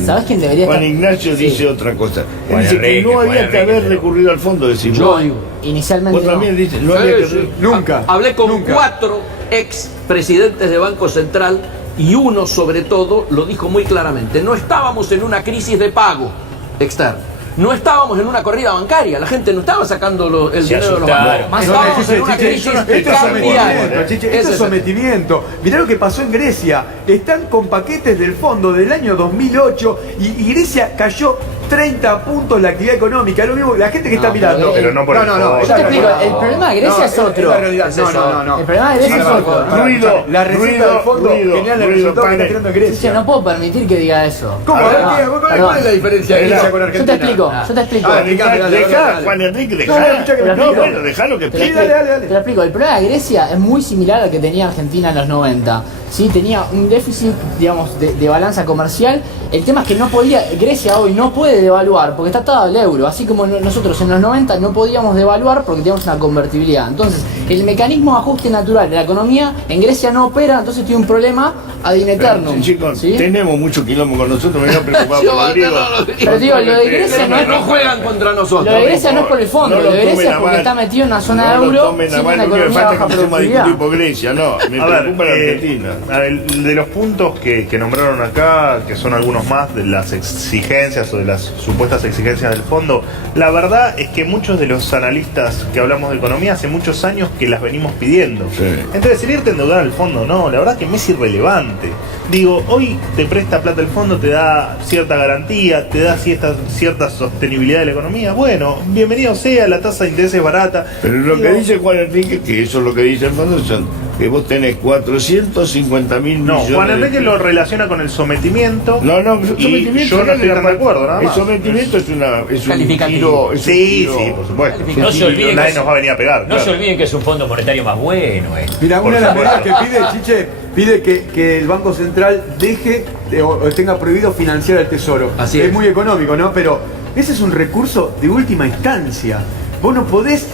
¿Sabes quién debería Juan estar? Ignacio Sí. dice otra cosa? Él Juan dice que Enrique, no Juan había que Enrique. haber recurrido al fondo, decimos. Yo digo. Inicialmente Vos no. también dices, no Sí, había que... sí. Nunca. Hablé con Nunca. 4 ex presidentes de Banco Central y uno sobre todo lo dijo muy claramente. No estábamos en una crisis de pago externo. No estábamos en una corrida bancaria, la gente no estaba sacando el Se dinero de los asustaron. bancos. Más Estábamos en una Chiche, crisis esto es cambiaria. sometimiento, Chiche, esto Ese es es el- sometimiento. Mirá lo que pasó en Grecia. Están con paquetes del fondo del año 2008 y Grecia cayó 30 puntos la actividad económica. Es lo mismo, la gente que está No, mirando. pero no por el fondo. es Yo te la explico, realidad. el problema de Grecia es otro. la realidad. Es No, eso. no, no. El problema de Grecia es otro. Ruido, La receta ruido, del fondo ruido, genera el ruido, resultado que pane. está tirando en Che, Grecia. no puedo permitir que diga eso. ¿Cómo? Perdón, A ver, ¿cuál perdón. es la diferencia de Grecia con Yo Argentina? te explico, yo te explico. Ah, explícame, dale, Dejá, dale. Juan Enrique, No, no, dejá. escucha que me No, explico. bueno, dejalo que Te lo explique. dale, dale, dale. Te lo explico, el problema de Grecia es muy similar al que tenía Argentina en los 90. ¿Sí? Tenía un déficit, digamos, de balanza comercial. El tema es que no podía, Grecia hoy no puede devaluar porque está atado al euro. Así como nosotros en los 90 no podíamos devaluar porque teníamos una convertibilidad. Entonces, el mecanismo de ajuste natural de la economía en Grecia no opera, entonces tiene un problema ad eternum. Sí, chicos, ¿Sí? tenemos mucho quilombo con nosotros, me voy a preocupar Yo, por los griegos. no, no, Pero digo, lo de Grecia no es No juegan contra nosotros. Lo de Grecia no es por el fondo, No lo de lo Grecia tomen es a porque mal. está metido en una zona No lo euro tomen a sin mal, una lo único que economía falta de es que baja empecemos a discutir productividad. por Grecia, no, me A ver, preocupa la Argentina. de los puntos que nombraron acá, que son algunos más de las exigencias o de las supuestas exigencias del fondo, la verdad es que muchos de los analistas que hablamos de economía hace muchos años que las venimos pidiendo. Sí. Entonces, el irte a endeudar al fondo, no, la verdad que me es irrelevante. Digo, hoy te presta plata el fondo, te da cierta garantía, te da cierta sostenibilidad de la economía. Bueno, bienvenido sea, la tasa de interés es barata. Pero lo que dice Juan Enrique, que eso es lo que dice el fondo, son que vos tenés 450.000 millones. No, Juan Enrique lo relaciona con el sometimiento. No, el sometimiento. Yo no estoy tan de acuerdo, nada más. El sometimiento es un Calificativo. giro. Sí, por supuesto. No se olviden Nadie que nos va a venir a pegar. no claro. se olviden que es un fondo monetario más bueno. Mira, Por una de las supuesto. medidas que pide, Chiche, pide que el Banco Central deje o tenga prohibido financiar al Tesoro. Así es es. muy económico, ¿no? Pero ese es un recurso de última instancia. Vos no podés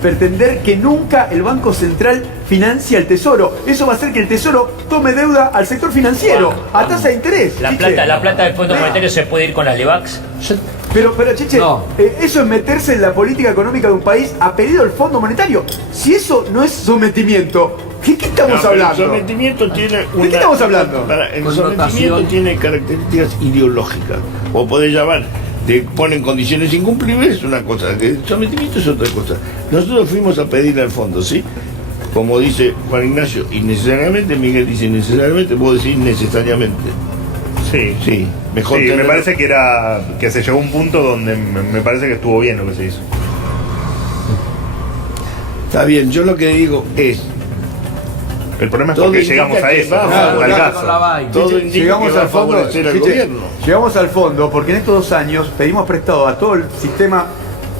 pretender que nunca el Banco Central financia el Tesoro. Eso va a hacer que el Tesoro tome deuda al sector financiero a tasa de interés. La Chiche. plata del Fondo Monetario se puede ir con las LEVAX. Pero Chiche, No. eso es meterse en la política económica de un país a pedido del Fondo Monetario. Si eso no es sometimiento, ¿de qué estamos hablando? El sometimiento tiene ¿De qué estamos hablando? El Connotación. sometimiento tiene características ideológicas. O podés llamar, te ponen condiciones incumplibles, es una cosa. El sometimiento es otra cosa. Nosotros fuimos a pedir al fondo, ¿sí? Como dice Juan Ignacio, innecesariamente, Miguel dice innecesariamente, vos decís necesariamente. Sí. Sí, mejor Sí, me tener- parece que se llegó a un punto donde me parece que estuvo bien lo que se hizo. Está bien, yo lo que digo es, El problema es Todo porque indica llegamos a que eso, va a ¿no? favorecer Al la caso. vaina. todo Chiche, indica llegamos que va al a fondo, favorecer al Chiche, gobierno. llegamos al fondo porque en estos 2 años pedimos prestado a todo el sistema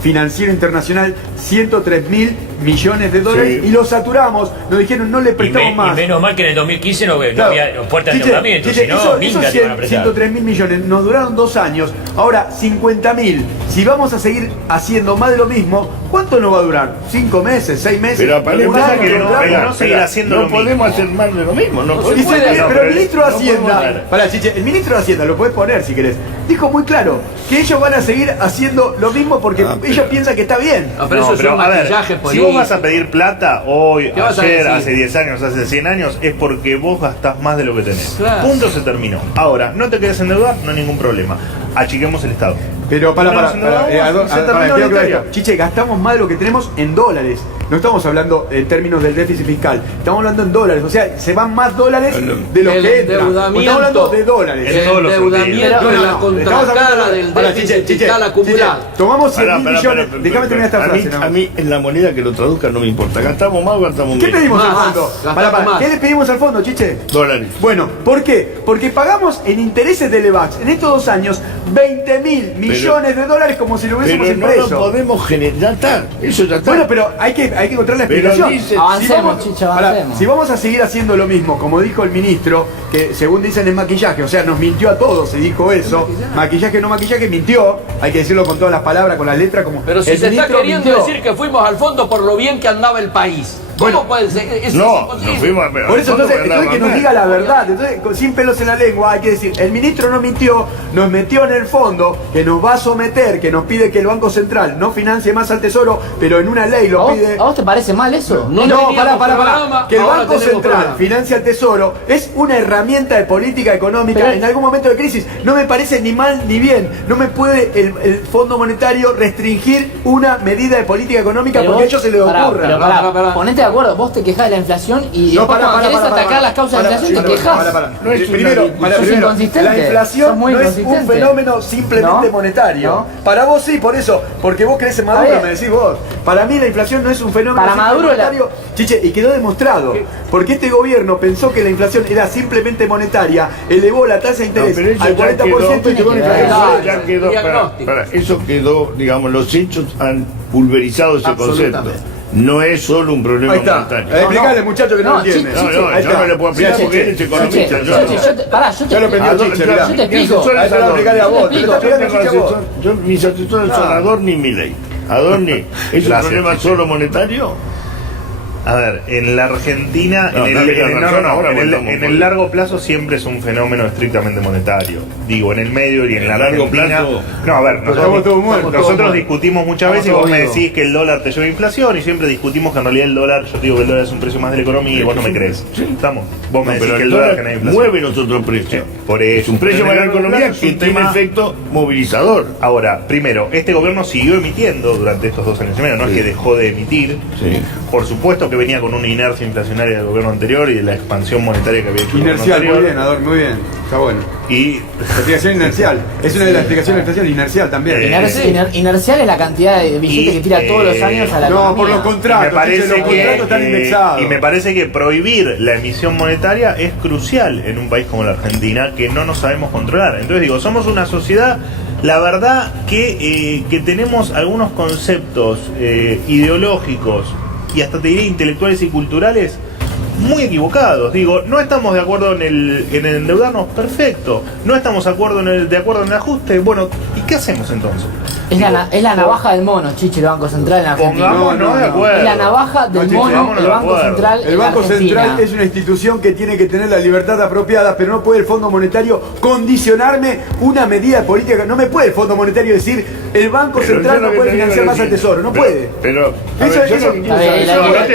financiero internacional 103.000 millones de dólares Sí. y lo saturamos. Nos dijeron no le prestamos más. Y menos mal que en el 2015 no Claro. había puerta de Chiche, endeudamiento, Chiche, si no, esos minga te van a prestar. 103.000 millones nos duraron 2 años, ahora 50.000. Si vamos a seguir haciendo más de lo mismo, ¿cuánto nos va a durar? ¿5 meses? ¿6 meses? Pero aparte, ¿Un pasa año? que no- ¿Un año? pero no seguir haciendo no lo mismo. podemos hacer más de lo mismo, no podemos. Dice, puede, no, pero el pero ministro de no podemos Hacienda, hacer. pará, Chiche, el ministro de Hacienda, lo puedes poner si querés, dijo muy claro que ellos van a seguir haciendo lo mismo porque Ah, pero- ellos piensan que está bien. No, pero No, eso pero, es un a ver, maquillaje si político. vos vas a pedir plata hoy, ¿Qué vas a ayer, decir? hace 10 años, hace 100 años, es porque vos gastás más de lo que tenés. Claro. Punto, se terminó. Ahora, no te quedes endeudar, no hay ningún problema. Achiquemos el Estado. Pero Se terminó la quiero aclarar historia. esto. Chiche, gastamos más de lo que tenemos en dólares. No estamos hablando en términos del déficit fiscal, estamos hablando en dólares. O sea, se van más dólares de lo El que entra. endeudamiento. Estamos hablando de dólares. En El todos los endeudamiento sentidos. es la Estamos contracara hablando del Pará, déficit Chiche, fiscal acumulado. Chiche, tomamos 100.000 Pará, millones. pará, Déjame terminar esta a frase. mí, nada más. a mí en la moneda que lo traduzca no me importa. ¿Gastamos más o gastamos ¿Qué menos? pedimos al Más, fondo? gastamos más. ¿Qué le pedimos al fondo, Chiche? Dólares. Bueno, ¿por qué? Porque pagamos en intereses de Levax en estos 2 años 20.000 millones de dólares como si lo hubiésemos Pero no lo impreso. podemos generar. Ya está, eso ya está. Bueno, pero hay que encontrar la Pero explicación. dice- Avancemos, Chiche, avancemos. Si vamos a seguir haciendo lo mismo, como dijo el ministro, que según dicen es maquillaje, o sea, nos mintió a todos y dijo eso, maquillaje no maquillaje, mintió, hay que decirlo con todas las palabras, con las letras, como Pero si el se está ministro queriendo mintió. decir que fuimos al fondo por lo bien que andaba el país. ¿Cómo Bueno, puede ser? Eso es No, imposible. nos fuimos a Por eso entonces que nos diga la verdad, entonces sin pelos en la lengua hay que decir, el ministro no mintió, nos metió en el fondo, que nos va a someter, que nos pide que el Banco Central no financie más al Tesoro, pero en una ley ¿A lo vos, pide. a vos te parece mal eso? No No, teníamos pará. programa, Que el ahora Banco tenemos Central programa. financia el Tesoro es una herramienta de política económica Pero- en algún momento de crisis. No me parece ni mal ni bien. No me puede el Fondo Monetario restringir una medida de política económica Pero porque a vos- ellos se les pará, ocurra. pero pará, ponete de acuerdo, vos te quejás de la inflación y después cuando querés atacar las causas de la inflación te quejás. No es una Primero, discusión. Sos primero, inconsistente. la inflación Sos muy no es un inconsistente. fenómeno simplemente ¿No? monetario. ¿No? Para vos sí, por eso, porque vos crees en Maduro, Está bien. me decís vos. Para mí la inflación no es un fenómeno Para simplemente Maduro la- monetario. Chiche, y quedó demostrado. Porque este gobierno pensó que la inflación era simplemente monetaria, elevó la tasa de No, interés pero eso al ya 40% y quedó, llegó la inflación. eso ya quedó, Diagnóstico. eso quedó, digamos, los hechos han pulverizado ese concepto. Absolutamente. No es solo un problema Ahí está. monetario. Explicarle, muchacho, que no, No, lo entiende. Chiche, No, Ahí yo está. no le puedo explicar Sí, porque él Chiche. es economista. Chiche, yo no. Chiche, pará, yo te Ya lo explico. aprendió Chiche, mirá. Yo te explico. Yo Ahí te lo explicaré a vos. Te lo está explicando Chiche a vos. Mis asesores son No. Adorni y Milei. Adorni, ¿es un Gracias, problema Chiche. solo monetario? A ver, en la Argentina, en el largo plazo siempre es un fenómeno estrictamente monetario. Digo, en el medio y en la largo Argentina, plazo. No, a ver, nosotros discutimos muchas veces y vos me vivos. decís que el dólar te lleva inflación y siempre discutimos que en realidad el dólar, yo digo que el dólar es un precio más de la economía y vos no me crees. ¿Estamos? Vos me decís pero que el el dólar dólar genera inflación. mueve los otros precios. Por eso. Es un precio En el para la largo economía plazo es que un tiene tema- efecto movilizador. Ahora, primero, este gobierno siguió emitiendo durante estos 2 años y medio, no es que dejó de emitir. Sí. Por supuesto que venía con una inercia inflacionaria del gobierno anterior y de la expansión monetaria que había hecho Inercial, el muy gobierno bien, Ador, muy bien. Está bueno. Y La explicación inercial. Es una de las explicaciones de la inflación inercial también. Inercial es la cantidad de billetes Y, que tira todos los años a la No, economía. por los me contratos. parece los contratos están que, indexados. y me parece que prohibir la emisión monetaria es crucial en un país como la Argentina que no nos sabemos controlar. Entonces digo, somos una sociedad, la verdad que tenemos algunos conceptos ideológicos y hasta te diré intelectuales y culturales muy equivocados. Digo, no estamos de acuerdo en el endeudarnos, perfecto. No estamos de acuerdo en el ajuste. Bueno, ¿y qué hacemos entonces? Es la navaja del mono, Chiche, el Banco Central en Argentina. Pongámonos de acuerdo. Es la navaja del Chiche, mono, vámonos el de Banco acuerdo. Central El en Banco Argentina. Central es una institución que tiene que tener la libertad apropiada, pero no puede el Fondo Monetario condicionarme una medida política. No me puede el Fondo Monetario decir el Banco Pero Central yo lo no que puede te digo financiar es más al decir, Tesoro, no puede. Pero, a Eso- ver, yo eso- lo que quiero A ver, saber-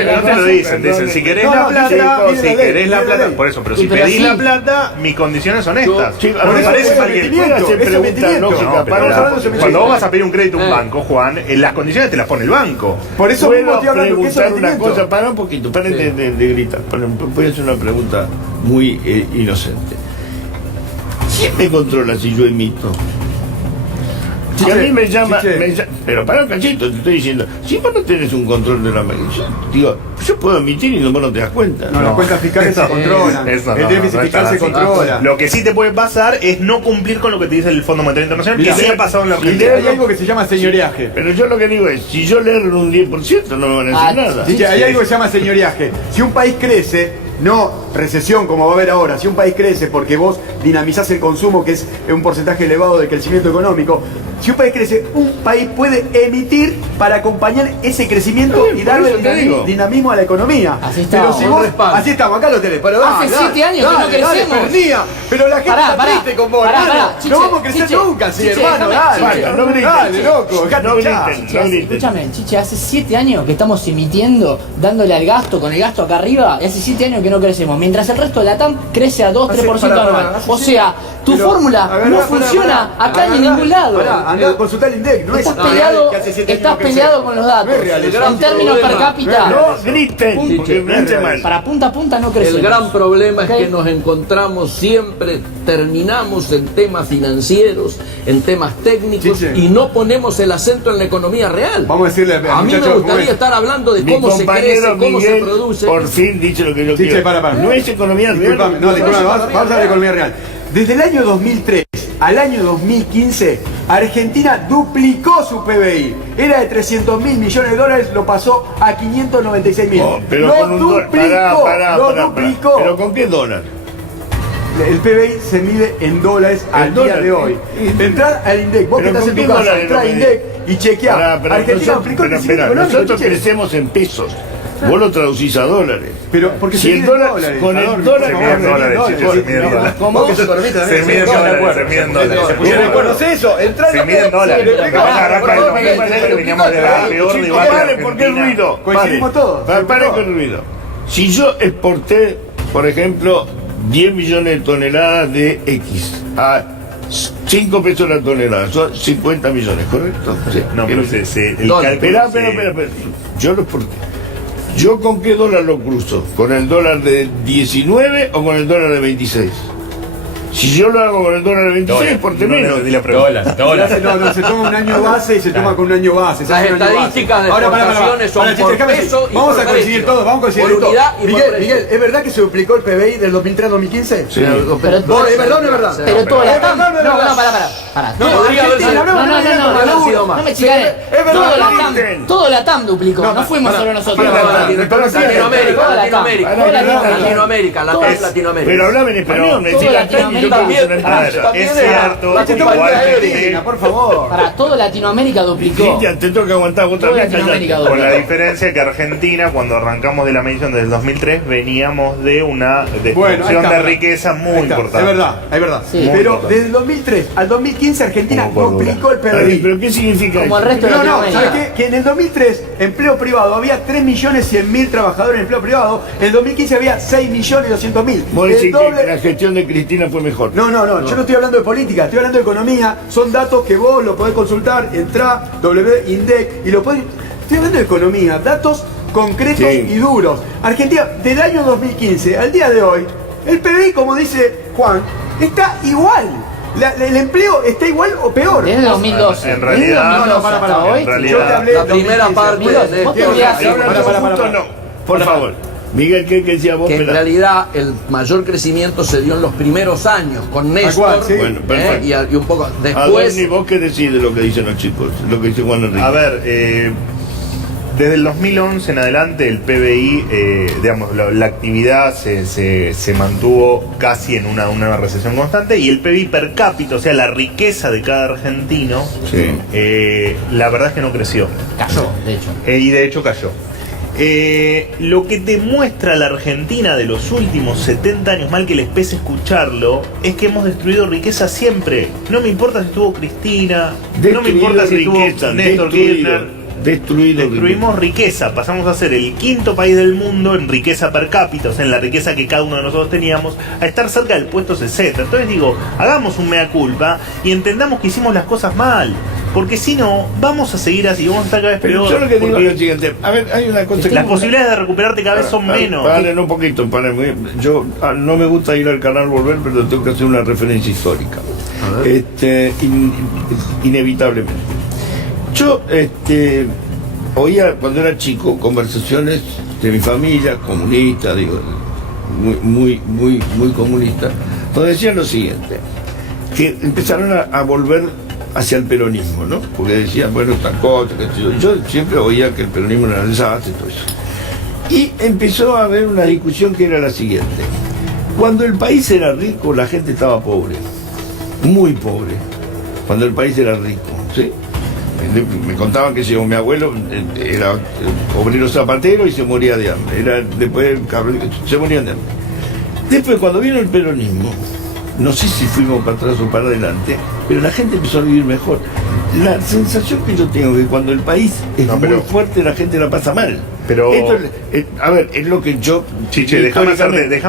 la- No te lo dicen, si querés No, la no, plata, dice si la ley, querés la dice la plata, ley. por eso, pero Sí, si pero pedís sí. la plata, mis condiciones son estas. Sí, a Por ver, eso parece es que sometimiento, puede hacer es preguntas sometimiento. lógicas No, pero para- Estamos hablando de sometimiento. cuando vos vas a pedir un crédito a un banco, Juan, las condiciones te las pone el banco. Por eso mismo ¿Puedo estoy hablando que es preguntar una sometimiento. cosa? Para un poquito, para de gritar. Voy a hacer una pregunta muy inocente. ¿Quién me controla si yo emito? Si a mí me llama, Chiche. pero para un cachito, te estoy diciendo, si vos no tenés un control de la medición, digo, yo puedo emitir y vos no te das cuenta. No, las cuentas fiscales se controlan. Eso El no, déficit no es fiscal tan se así. controla. Lo que sí te puede pasar es no cumplir con lo que te dice el Fondo Monetario Internacional, Mira, que sí ha pasado en la y Argentina. hay algo que se llama señoreaje. Pero yo lo que digo es, si yo le erro un 10%, no me van a decir nada. Chiche, hay algo que se llama señoreaje. Si un país crece, no recesión como va a haber ahora, si un país crece porque vos dinamizás el consumo, que es un porcentaje elevado de crecimiento económico, si un país crece, un país puede emitir para acompañar ese crecimiento Está bien, y darle por eso te digo. dinamismo a la economía. Así pero estamos, si un vos, respaldo. así estamos, acá lo tenés. Pero Hace 7 años que no crecemos. perdía. Pero la gente Pará, está pará, triste con vos, pará, hermano. Chiche, No vamos a crecer Chiche, nunca, sí, Chiche, hermano, déjame, dale. Chiche, no grites, Dale, loco, dejate no hinchar. griten. Chiche, escúchame, Chiche, hace 7 años que estamos emitiendo, dándole al gasto, con el gasto acá arriba, y hace 7 años que no crecemos, mientras el resto de la TAM crece a 2-3% anual. O sea, tu fórmula no funciona acá ni en ningún lado. Anda a consultar el INDEC, no es Estás real peleado, que hace 7 años estás no crece. peleado con los datos. No es real, el En gran términos per problema. cápita, No griten, porque me hace mal. para punta a punta no crecemos. El gran problema ¿Ok? es que nos encontramos siempre, terminamos en temas financieros, en temas técnicos Chiche. y no ponemos el acento en la economía real. Vamos a decirle al A mí me muchacho, gustaría Rubén. estar hablando de Mi cómo se crece, compañero cómo se Miguel produce. por fin dice lo que yo Chiche, quiero. para. No es economía real. Disculpame, no, disculpame, vamos a hablar de economía real. Desde el año 2003 al año 2015, Argentina duplicó su PBI. Era de 300 mil millones de dólares, lo pasó a 596 mil. No, pero lo con un dólar. duplicó, Pará. duplicó. ¿Pero con qué dólar? El PBI se mide en dólares al día dólar, de hoy. Entrad al INDEC, vos que ¿Pero estás con en tu qué casa, dólares entrá a lo INDEC y chequeá. Pará, Argentina nosotros- duplicó el pero crecimiento espera, económico, nosotros Chiche. crecemos en pesos. Vos lo traducís a dólares. Pero porque Si se el mide en dólar- dólares. con el Adorno, dólar- por se favor, mide en dólares, dólares, Chiche, sí, se mide en sí, dólares. ¿Cómo? ¿Cómo? Que se economista Se también. mide en Sí, dólares, se mide en dólares. Se pusieron de acuerdo. ¿Reconoce eso? Entrá Se mide en dólares. Sí, pero Vamos a agarrar por acá favor, el Miguel, que veníamos de la peor Chicos, debate de pare, ¿por qué Argentina. ruido? Coincidimos todos. Pare con el ruido. Si yo exporté, por ejemplo, 10 millones de toneladas de X a 5 pesos la tonelada, son 50 millones, ¿correcto? Sí. No, pero el Dólar. cálculo... Espera. Yo lo exporté. ¿Yo con qué dólar lo cruzo? ¿Con el dólar de 19 o con el dólar de 26? Si yo lo hago con el dólar de 26, exporté menos. No, se toma un año base y se toma con un año base. se Las hace un año estadísticas de base. Ahora, exportaciones son Chiche, por déjame decir, peso y vamos por a coincidir precio. todos, vamos a coincidir Por todos. unidad y por Miguel, precio. Miguel, ¿es verdad que se duplicó el PBI del 2003 al 2015? Sí. Pero, ¿Vos, ¿es verdad o no es verdad? pero toda la TAM. no, No, pará. No, Podría haber sido- No me chicanes. Es verdad, Todo la no TAM, griten. todo la TAM duplicó. No fuimos solo nosotros. Latinoamérica, Toda la TAM. Latinoamérica, Toda Latinoamérica, la TAM Latinoamérica. Pero hablame en español, me decís Toda la TAM y yo también, A ver, es cierto, igualmente, por favor. Para toda Latinoamérica duplicó. Cristian, te toca aguantar vos Toda también. Latinoamérica callate. con la duplicó. diferencia que Argentina, cuando arrancamos de la medición desde el 2003, veníamos de una Bueno, ahí destrucción está. de riqueza Ahí muy está, importante. Es verdad. Sí. Pero desde el 2003 al 2015 Argentina Como por duplicó el Ay, PBI. ¿pero qué significa Como el eso? resto de No, Latinoamérica. ¿sabes qué? Que en el 2003, empleo privado, había 3.100.000 trabajadores en empleo privado. En el 2015 había 6.200.000. Vos El decís doble. que la gestión de Cristina fue mejor. No, yo no estoy hablando de política, estoy hablando de economía. Son datos que vos lo podés consultar, entrá, WINDEC, y lo podés. Estoy hablando de economía, datos concretos Sí. y duros. Argentina, del año 2015 al día de hoy, el PBI, como dice Juan, está igual. El empleo está igual o peor. Desde 2012. En realidad- Desde 2012 para, hasta hoy. en realidad- Yo te hablé La de primera 2015. parte de Vos este tendrías- Ahora no, justo no. Por favor. Miguel, ¿qué decía vos? que en Espera. realidad el mayor crecimiento se dio en los primeros años con Néstor, cual, sí. Bueno, perfecto. y un poco A después. ver, ni vos qué decís de lo que dicen los chicos, lo que dice Juan Enrique. A ver, desde el 2011 en adelante el PBI, digamos, la actividad se mantuvo casi en una recesión constante y el PBI per cápita, o sea, la riqueza de cada argentino, Sí. la verdad es que no creció. Cayó, de hecho. Y de hecho cayó. Lo que demuestra la Argentina de los últimos 70 años, mal que les pese escucharlo, es que hemos destruido riqueza siempre. No me importa si estuvo Cristina, no me importa si estuvo Néstor Kirchner. Destruimos riqueza, pasamos a ser el quinto país del mundo en riqueza per cápita, o sea, en la riqueza que cada uno de nosotros teníamos, a estar cerca del puesto 60. Entonces digo, hagamos un mea culpa y entendamos que hicimos las cosas mal, porque si no, vamos a seguir así, vamos a estar cada vez Pero peor. yo lo que digo porque es lo siguiente. A ver, hay una cosa las posibilidades de recuperarte cada vez son menos. Paren un poquito, paren. Yo no me gusta ir al canal Volver, pero tengo que hacer una referencia histórica. Inevitablemente. Yo oía cuando era chico conversaciones de mi familia, comunista, digo, muy comunista, donde decían lo siguiente, que empezaron a volver hacia el peronismo, ¿no? Porque decían, bueno, esta cosa, que yo siempre oía que el peronismo era un desastre y todo eso. Y empezó a haber una discusión que era la siguiente. Cuando el país era rico, la gente estaba pobre, muy pobre, cuando el país era rico, ¿sí? Me contaban que mi abuelo era obrero zapatero y se moría de hambre. Después se morían de hambre. Después, cuando vino el peronismo, no sé si fuimos para atrás o para adelante, pero la gente empezó a vivir mejor. La sensación que yo tengo es que cuando el país es muy fuerte, la gente la pasa mal. Pero, esto a ver, es lo que yo... Chiche, déjame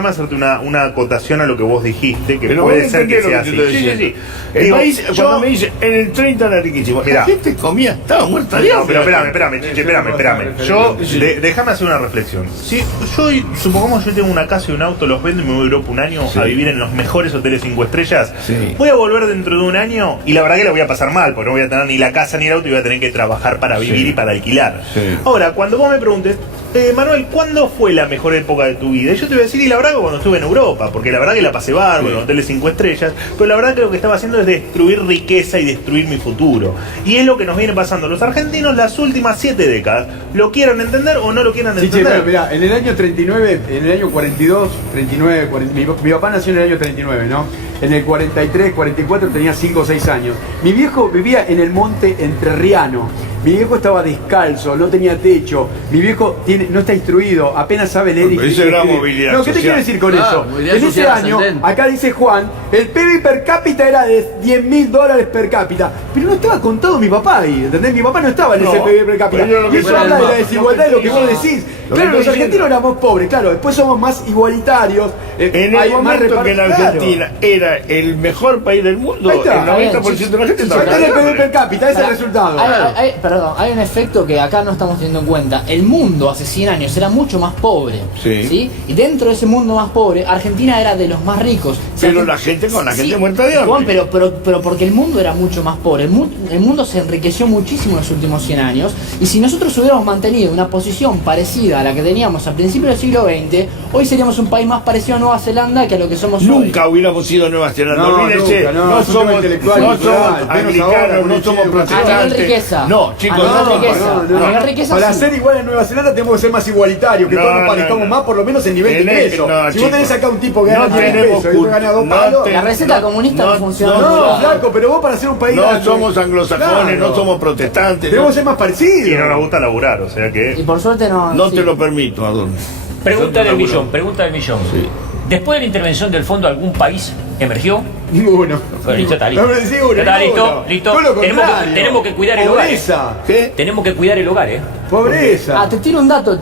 hacerte una acotación a lo que vos dijiste, que pero puede ser que sea lo así. te estoy Sí. El Digo, país, yo- cuando me dice, en el 30 era riquísimo, Mirá. la gente comía, estaba muerta de No, hambre. pero espérame, Chiche, espérame. Yo, déjame hacer una reflexión. Si yo, supongamos yo tengo una casa y un auto, los vendo y me voy a Europa un año Sí. a vivir en los mejores hoteles 5 estrellas, Sí. voy a volver dentro de un año y la verdad que la voy a pasar mal, porque no voy a tener ni la casa ni el auto y voy a tener que trabajar para vivir Sí. y para alquilar. Sí. Ahora, cuando vos me preguntes, Manuel, ¿cuándo fue la mejor época de tu vida? Y yo te voy a decir, y la verdad que cuando estuve en Europa, porque la verdad que la pasé bárbaro, en hoteles 5 estrellas, pero la verdad que lo que estaba haciendo es destruir riqueza y destruir mi futuro. Y es lo que nos viene pasando los argentinos las últimas 7 décadas. ¿Lo quieran entender o no lo quieran Sí, che, entender? mirá, en el año 39, en el año 42, 39, 40, mi papá nació en el año 39, ¿no? En el 43, 44 tenía 5 o 6 años. Mi viejo vivía en el monte entrerriano. Mi viejo estaba descalzo, no tenía techo. Mi viejo no está instruido, apenas sabe leer y Pero eso escribir. era movilidad No, ¿qué te social. quiero decir con Claro, eso? movilidad En ese social año, ascendente. acá dice Juan, el PBI per cápita era de $10.000 per cápita. Pero no estaba contado mi papá ahí, ¿entendés? Mi papá no estaba en No, ese PBI per cápita. pero yo lo Y que eso fuera habla el de la mapa, desigualdad de lo que vos decís. Lo Claro, que los estoy argentinos éramos pobres, claro, después somos más igualitarios. En hay el más momento que la claro. Argentina era el mejor país del mundo, Ahí está. el 90% de la gente estaba Ahí está el PBI per cagada. cápita, ese es el resultado. Perdón, hay un efecto que acá no estamos teniendo en cuenta. El mundo hace 100 años era mucho más pobre. Sí. Y dentro de ese mundo más pobre, Argentina era de los más ricos. Pero la gente muerta de hambre. Juan, pero porque el mundo era mucho más pobre. El mundo se enriqueció muchísimo en los últimos 100 años. Y si nosotros hubiéramos mantenido una posición parecida a la que teníamos a principios del siglo XX, hoy seríamos un país más parecido a Nueva Zelanda que a lo que somos hoy. Nunca hubiéramos sido a Nueva Zelanda. No, Olvídense, nunca, no, no es un tema somos intelectual, no cultural, somos menos anglicanos, ahora, no somos con el riqueza. protestantes. No, chicos, no, riqueza Para sí. ser igual en Nueva Zelanda tenemos que ser más igualitarios, que todos nos parezcamos más, por lo menos en nivel de ingreso. Si vos tenés acá un tipo que gana 3 pesos y otro gana 2 palos... La receta comunista no funciona. No, flaco, pero vos para ser un país... No somos anglosajones, no somos protestantes. Debemos ser más parecidos. Y no nos gusta laburar, o sea que... Y por suerte no... No te lo permito, Adorno. Pregunta del millón. Sí. Después de la intervención del fondo, ¿algún país emergió? Ninguno. Bueno, ya está listo. No me decís uno, Ya está ninguno. listo. Todo lo contrario. Tenemos que cuidar el hogar. Pobreza. ¿Qué? Tenemos que cuidar el hogar, Pobreza. Te tiro un dato,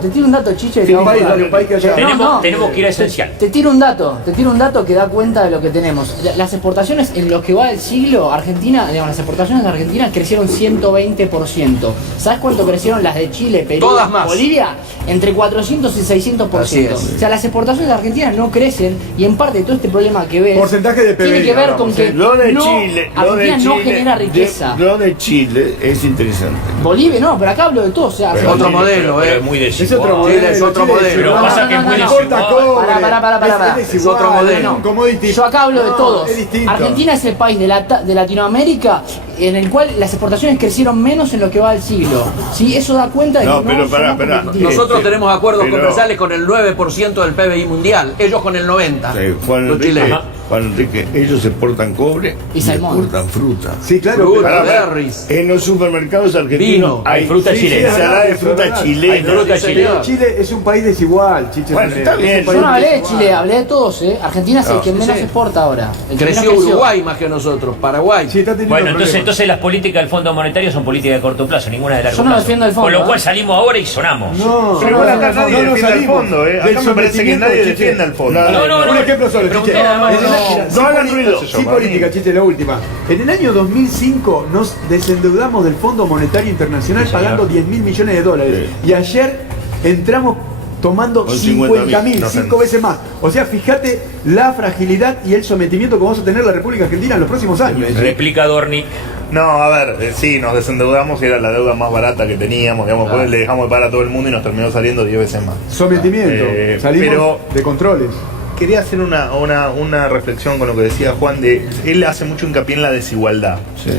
Chiche. Sí, un país que haya... Tenemos que ir a esencial. Te tiro un dato que da cuenta de lo que tenemos. Las exportaciones en lo que va del siglo, Argentina, digamos, las exportaciones de Argentina crecieron 120%. ¿Sabes cuánto crecieron las de Chile, Perú, Todas más. Bolivia? Entre 400 y 600%. Así es. O sea, las exportaciones de Argentina no crecen y en parte todo este problema que ves Porcentaje de PBI, tiene que ver con que Lo de no, Chile, Argentina no genera riqueza. Lo de Chile es interesante. Bolivia no, pero acá hablo de todo. O sea, Pero otro modelo, pero es muy Es desigual. otro modelo. Chile es otro Chile modelo. Pero pasa que es muy desigual. Pará. Es otro modelo. Un commodity. Yo acá hablo de todos. Es distinto. Argentina es el país de Latinoamérica en el cual las exportaciones crecieron menos en lo que va del siglo. ¿Sí? Eso da cuenta de que No, pero somos pará. competitivos. Nosotros tenemos acuerdos pero- comerciales con el 9% del PBI mundial, ellos con el 90%. Los chilenos. Juan Enrique, ellos exportan cobre Y salmón. exportan fruta. Sí, claro. Fruta, pero- berries. En los supermercados argentinos Vino. Hay fruta chilena. ensalada de fruta Hay chilena. Hay fruta Sí, chilena. señor. Chile es un país desigual, Chiche. Bueno, también. está bien. Es un Yo país no hablé de desigual. Chile, hablé de todos, ¿eh? Argentina es el que menos sí. exporta ahora. El que menos Creció Uruguay más que nosotros, Paraguay. Sí, está teniendo Bueno, problemas. entonces las políticas del Fondo Monetario son políticas de corto plazo, ninguna de largo Yo no plazo. defiendo el fondo, Con lo cual ¿eh? salimos ahora y sonamos. No, Pero igual acá nadie no defiende al salimos fondo, del Acá me parece que nadie Chiche. defiende al fondo. No. Un ejemplo solo, Pregunté Chiche. nada más. Sin No hagan política, ruido. sin política, Chiche, la última. En el año 2005 nos desendeudamos del Fondo Monetario Internacional pagando 10.000 millones de dólares. Y ayer entramos tomando Con 50.000, no 5 veces más. O sea, fíjate la fragilidad y el sometimiento que vamos a tener la República Argentina en los próximos años. Replica Dorni. No, a ver, sí, nos desendeudamos y era la deuda más barata que teníamos, digamos, después le dejamos de pagar a todo el mundo y nos terminó saliendo 10 veces más. Sometimiento. Salimos pero- de controles. Quería hacer una reflexión con lo que decía Juan de él hace mucho hincapié en la desigualdad. Sí.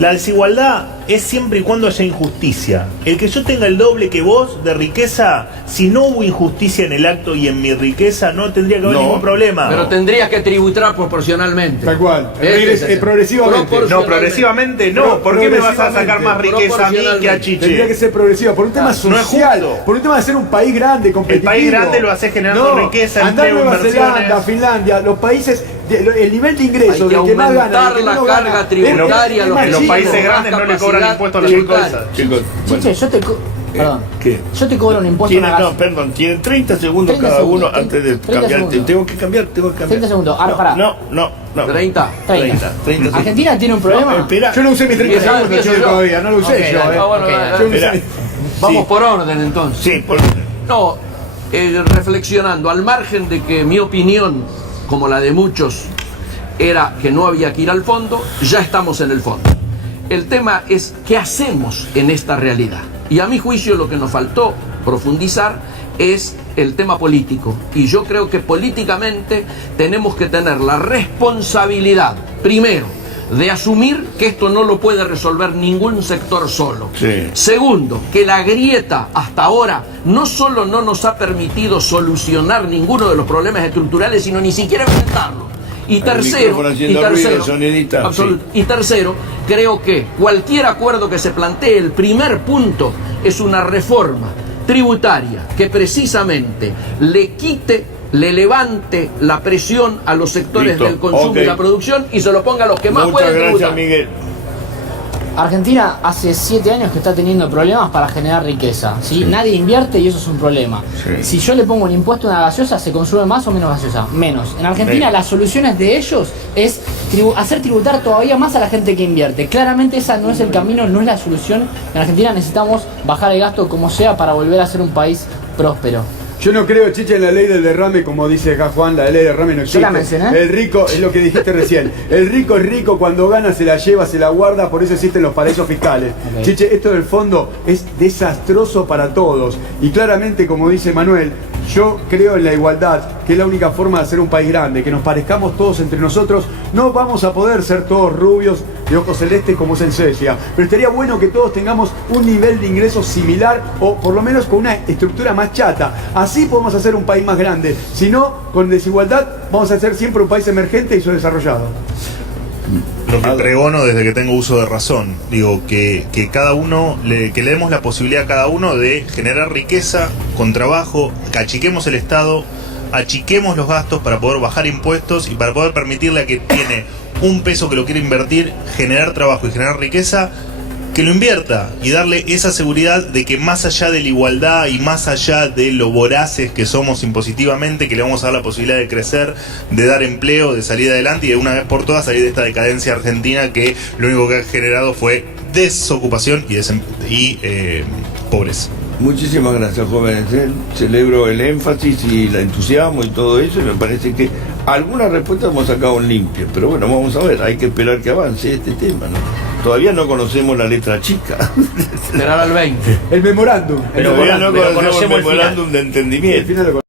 La desigualdad es siempre y cuando haya injusticia. El que yo tenga el doble que vos de riqueza, si no hubo injusticia en el acto y en mi riqueza, no tendría que haber No, ningún problema. Pero tendrías que tributar proporcionalmente. Tal cual. Ese es Progresivamente. No, progresivamente no. ¿Por qué me vas a sacar más riqueza a mí que a Tendría Chiche? que ser progresiva, por un tema no es social, justo. por un tema de ser un país grande, competitivo. país grande lo haces generando riqueza, andá a empleo, Nueva inversiones. Zelanda, Finlandia, los países, el nivel de ingresos Hay que del que más gana, aumentar del que la menos carga gana, tributaria es a los más que En los chico. países grandes no le cobran capacidad impuestos a las tributaria. empresas. Chicos, Chiche, yo te... Perdón. ¿Qué? Yo te cobro un impuesto a Tienen, una no, gas. perdón, tienen 30 segundos 30 cada segundos, uno antes de 30 cambiar. segundos. Tengo que cambiar. 30 segundos. Ahora, pará. No. 30. 30. 30 Argentina tiene un problema. Espera. Yo no usé mis 30 Empiezo segundos, yo. Chiche, todavía, no lo usé Ok, yo. dale. Ah, bueno, Ok, dale. Yo no Espera. usé- Vamos Sí. por orden entonces. Sí, por No, reflexionando, al margen de que mi opinión, como la de muchos, era que no había que ir al fondo, ya estamos en el fondo. El tema es qué hacemos en esta realidad. Y a mi juicio lo que nos faltó profundizar es el tema político. Y yo creo que políticamente tenemos que tener la responsabilidad, primero, de asumir que esto no lo puede resolver ningún sector solo. Sí. Segundo, que la grieta hasta ahora no solo no nos ha permitido solucionar ninguno de los problemas estructurales, sino ni siquiera enfrentarlos. Y El tercero, micrófono haciendo ruido, sonidita, absoluto. Y tercero, creo que cualquier acuerdo que se plantee, el primer punto es una reforma tributaria que precisamente le levante la presión a los sectores Listo, del consumo ok. y la producción y se lo ponga a los que más Muchas pueden gracias, tributar. Miguel. Argentina hace 7 años que está teniendo problemas para generar riqueza. ¿sí? Nadie invierte y eso es un problema. Sí. Si yo le pongo un impuesto a una gaseosa, ¿se consume más o menos gaseosa? Menos. En Argentina Menos. las soluciones de ellos es hacer tributar todavía más a la gente que invierte. Claramente esa no es el camino, no es la solución. En Argentina necesitamos bajar el gasto como sea para volver a ser un país próspero. Yo no creo, Chiche, en la ley del derrame, como dice acá Juan, la ley del derrame no existe. Yo la mencioné. El rico, es lo que dijiste recién, el rico es rico, cuando gana se la lleva, se la guarda, por eso existen los paraísos fiscales. Ok. Chiche, esto del fondo es desastroso para todos. Y claramente, como dice Manuel, Yo creo en la igualdad, que es la única forma de hacer un país grande, que nos parezcamos todos entre nosotros. No vamos a poder ser todos rubios de ojos celestes como es en Suecia, pero estaría bueno que todos tengamos un nivel de ingresos similar o por lo menos con una estructura más chata. Así podemos hacer un país más grande. Si no, con desigualdad vamos a ser siempre un país emergente y subdesarrollado. Lo que pregono desde que tengo uso de razón, digo que cada uno, que le demos la posibilidad a cada uno de generar riqueza con trabajo, que achiquemos el Estado, achiquemos los gastos para poder bajar impuestos y para poder permitirle a que tiene un peso que lo quiere invertir, generar trabajo y generar riqueza, que lo invierta y darle esa seguridad de que más allá de la igualdad y más allá de lo voraces que somos impositivamente, que le vamos a dar la posibilidad de crecer, de dar empleo, de salir adelante y de una vez por todas salir de esta decadencia argentina que lo único que ha generado fue desocupación y pobreza. Muchísimas gracias, jóvenes. Celebro el énfasis y el entusiasmo y todo eso, y me parece que algunas respuestas hemos sacado limpias, pero bueno, vamos a ver, hay que esperar que avance este tema, ¿no? Todavía no conocemos la letra chica. Esperar al 20. El memorándum. Todavía no conocemos el conocemos el final. memorándum de entendimiento. El final lo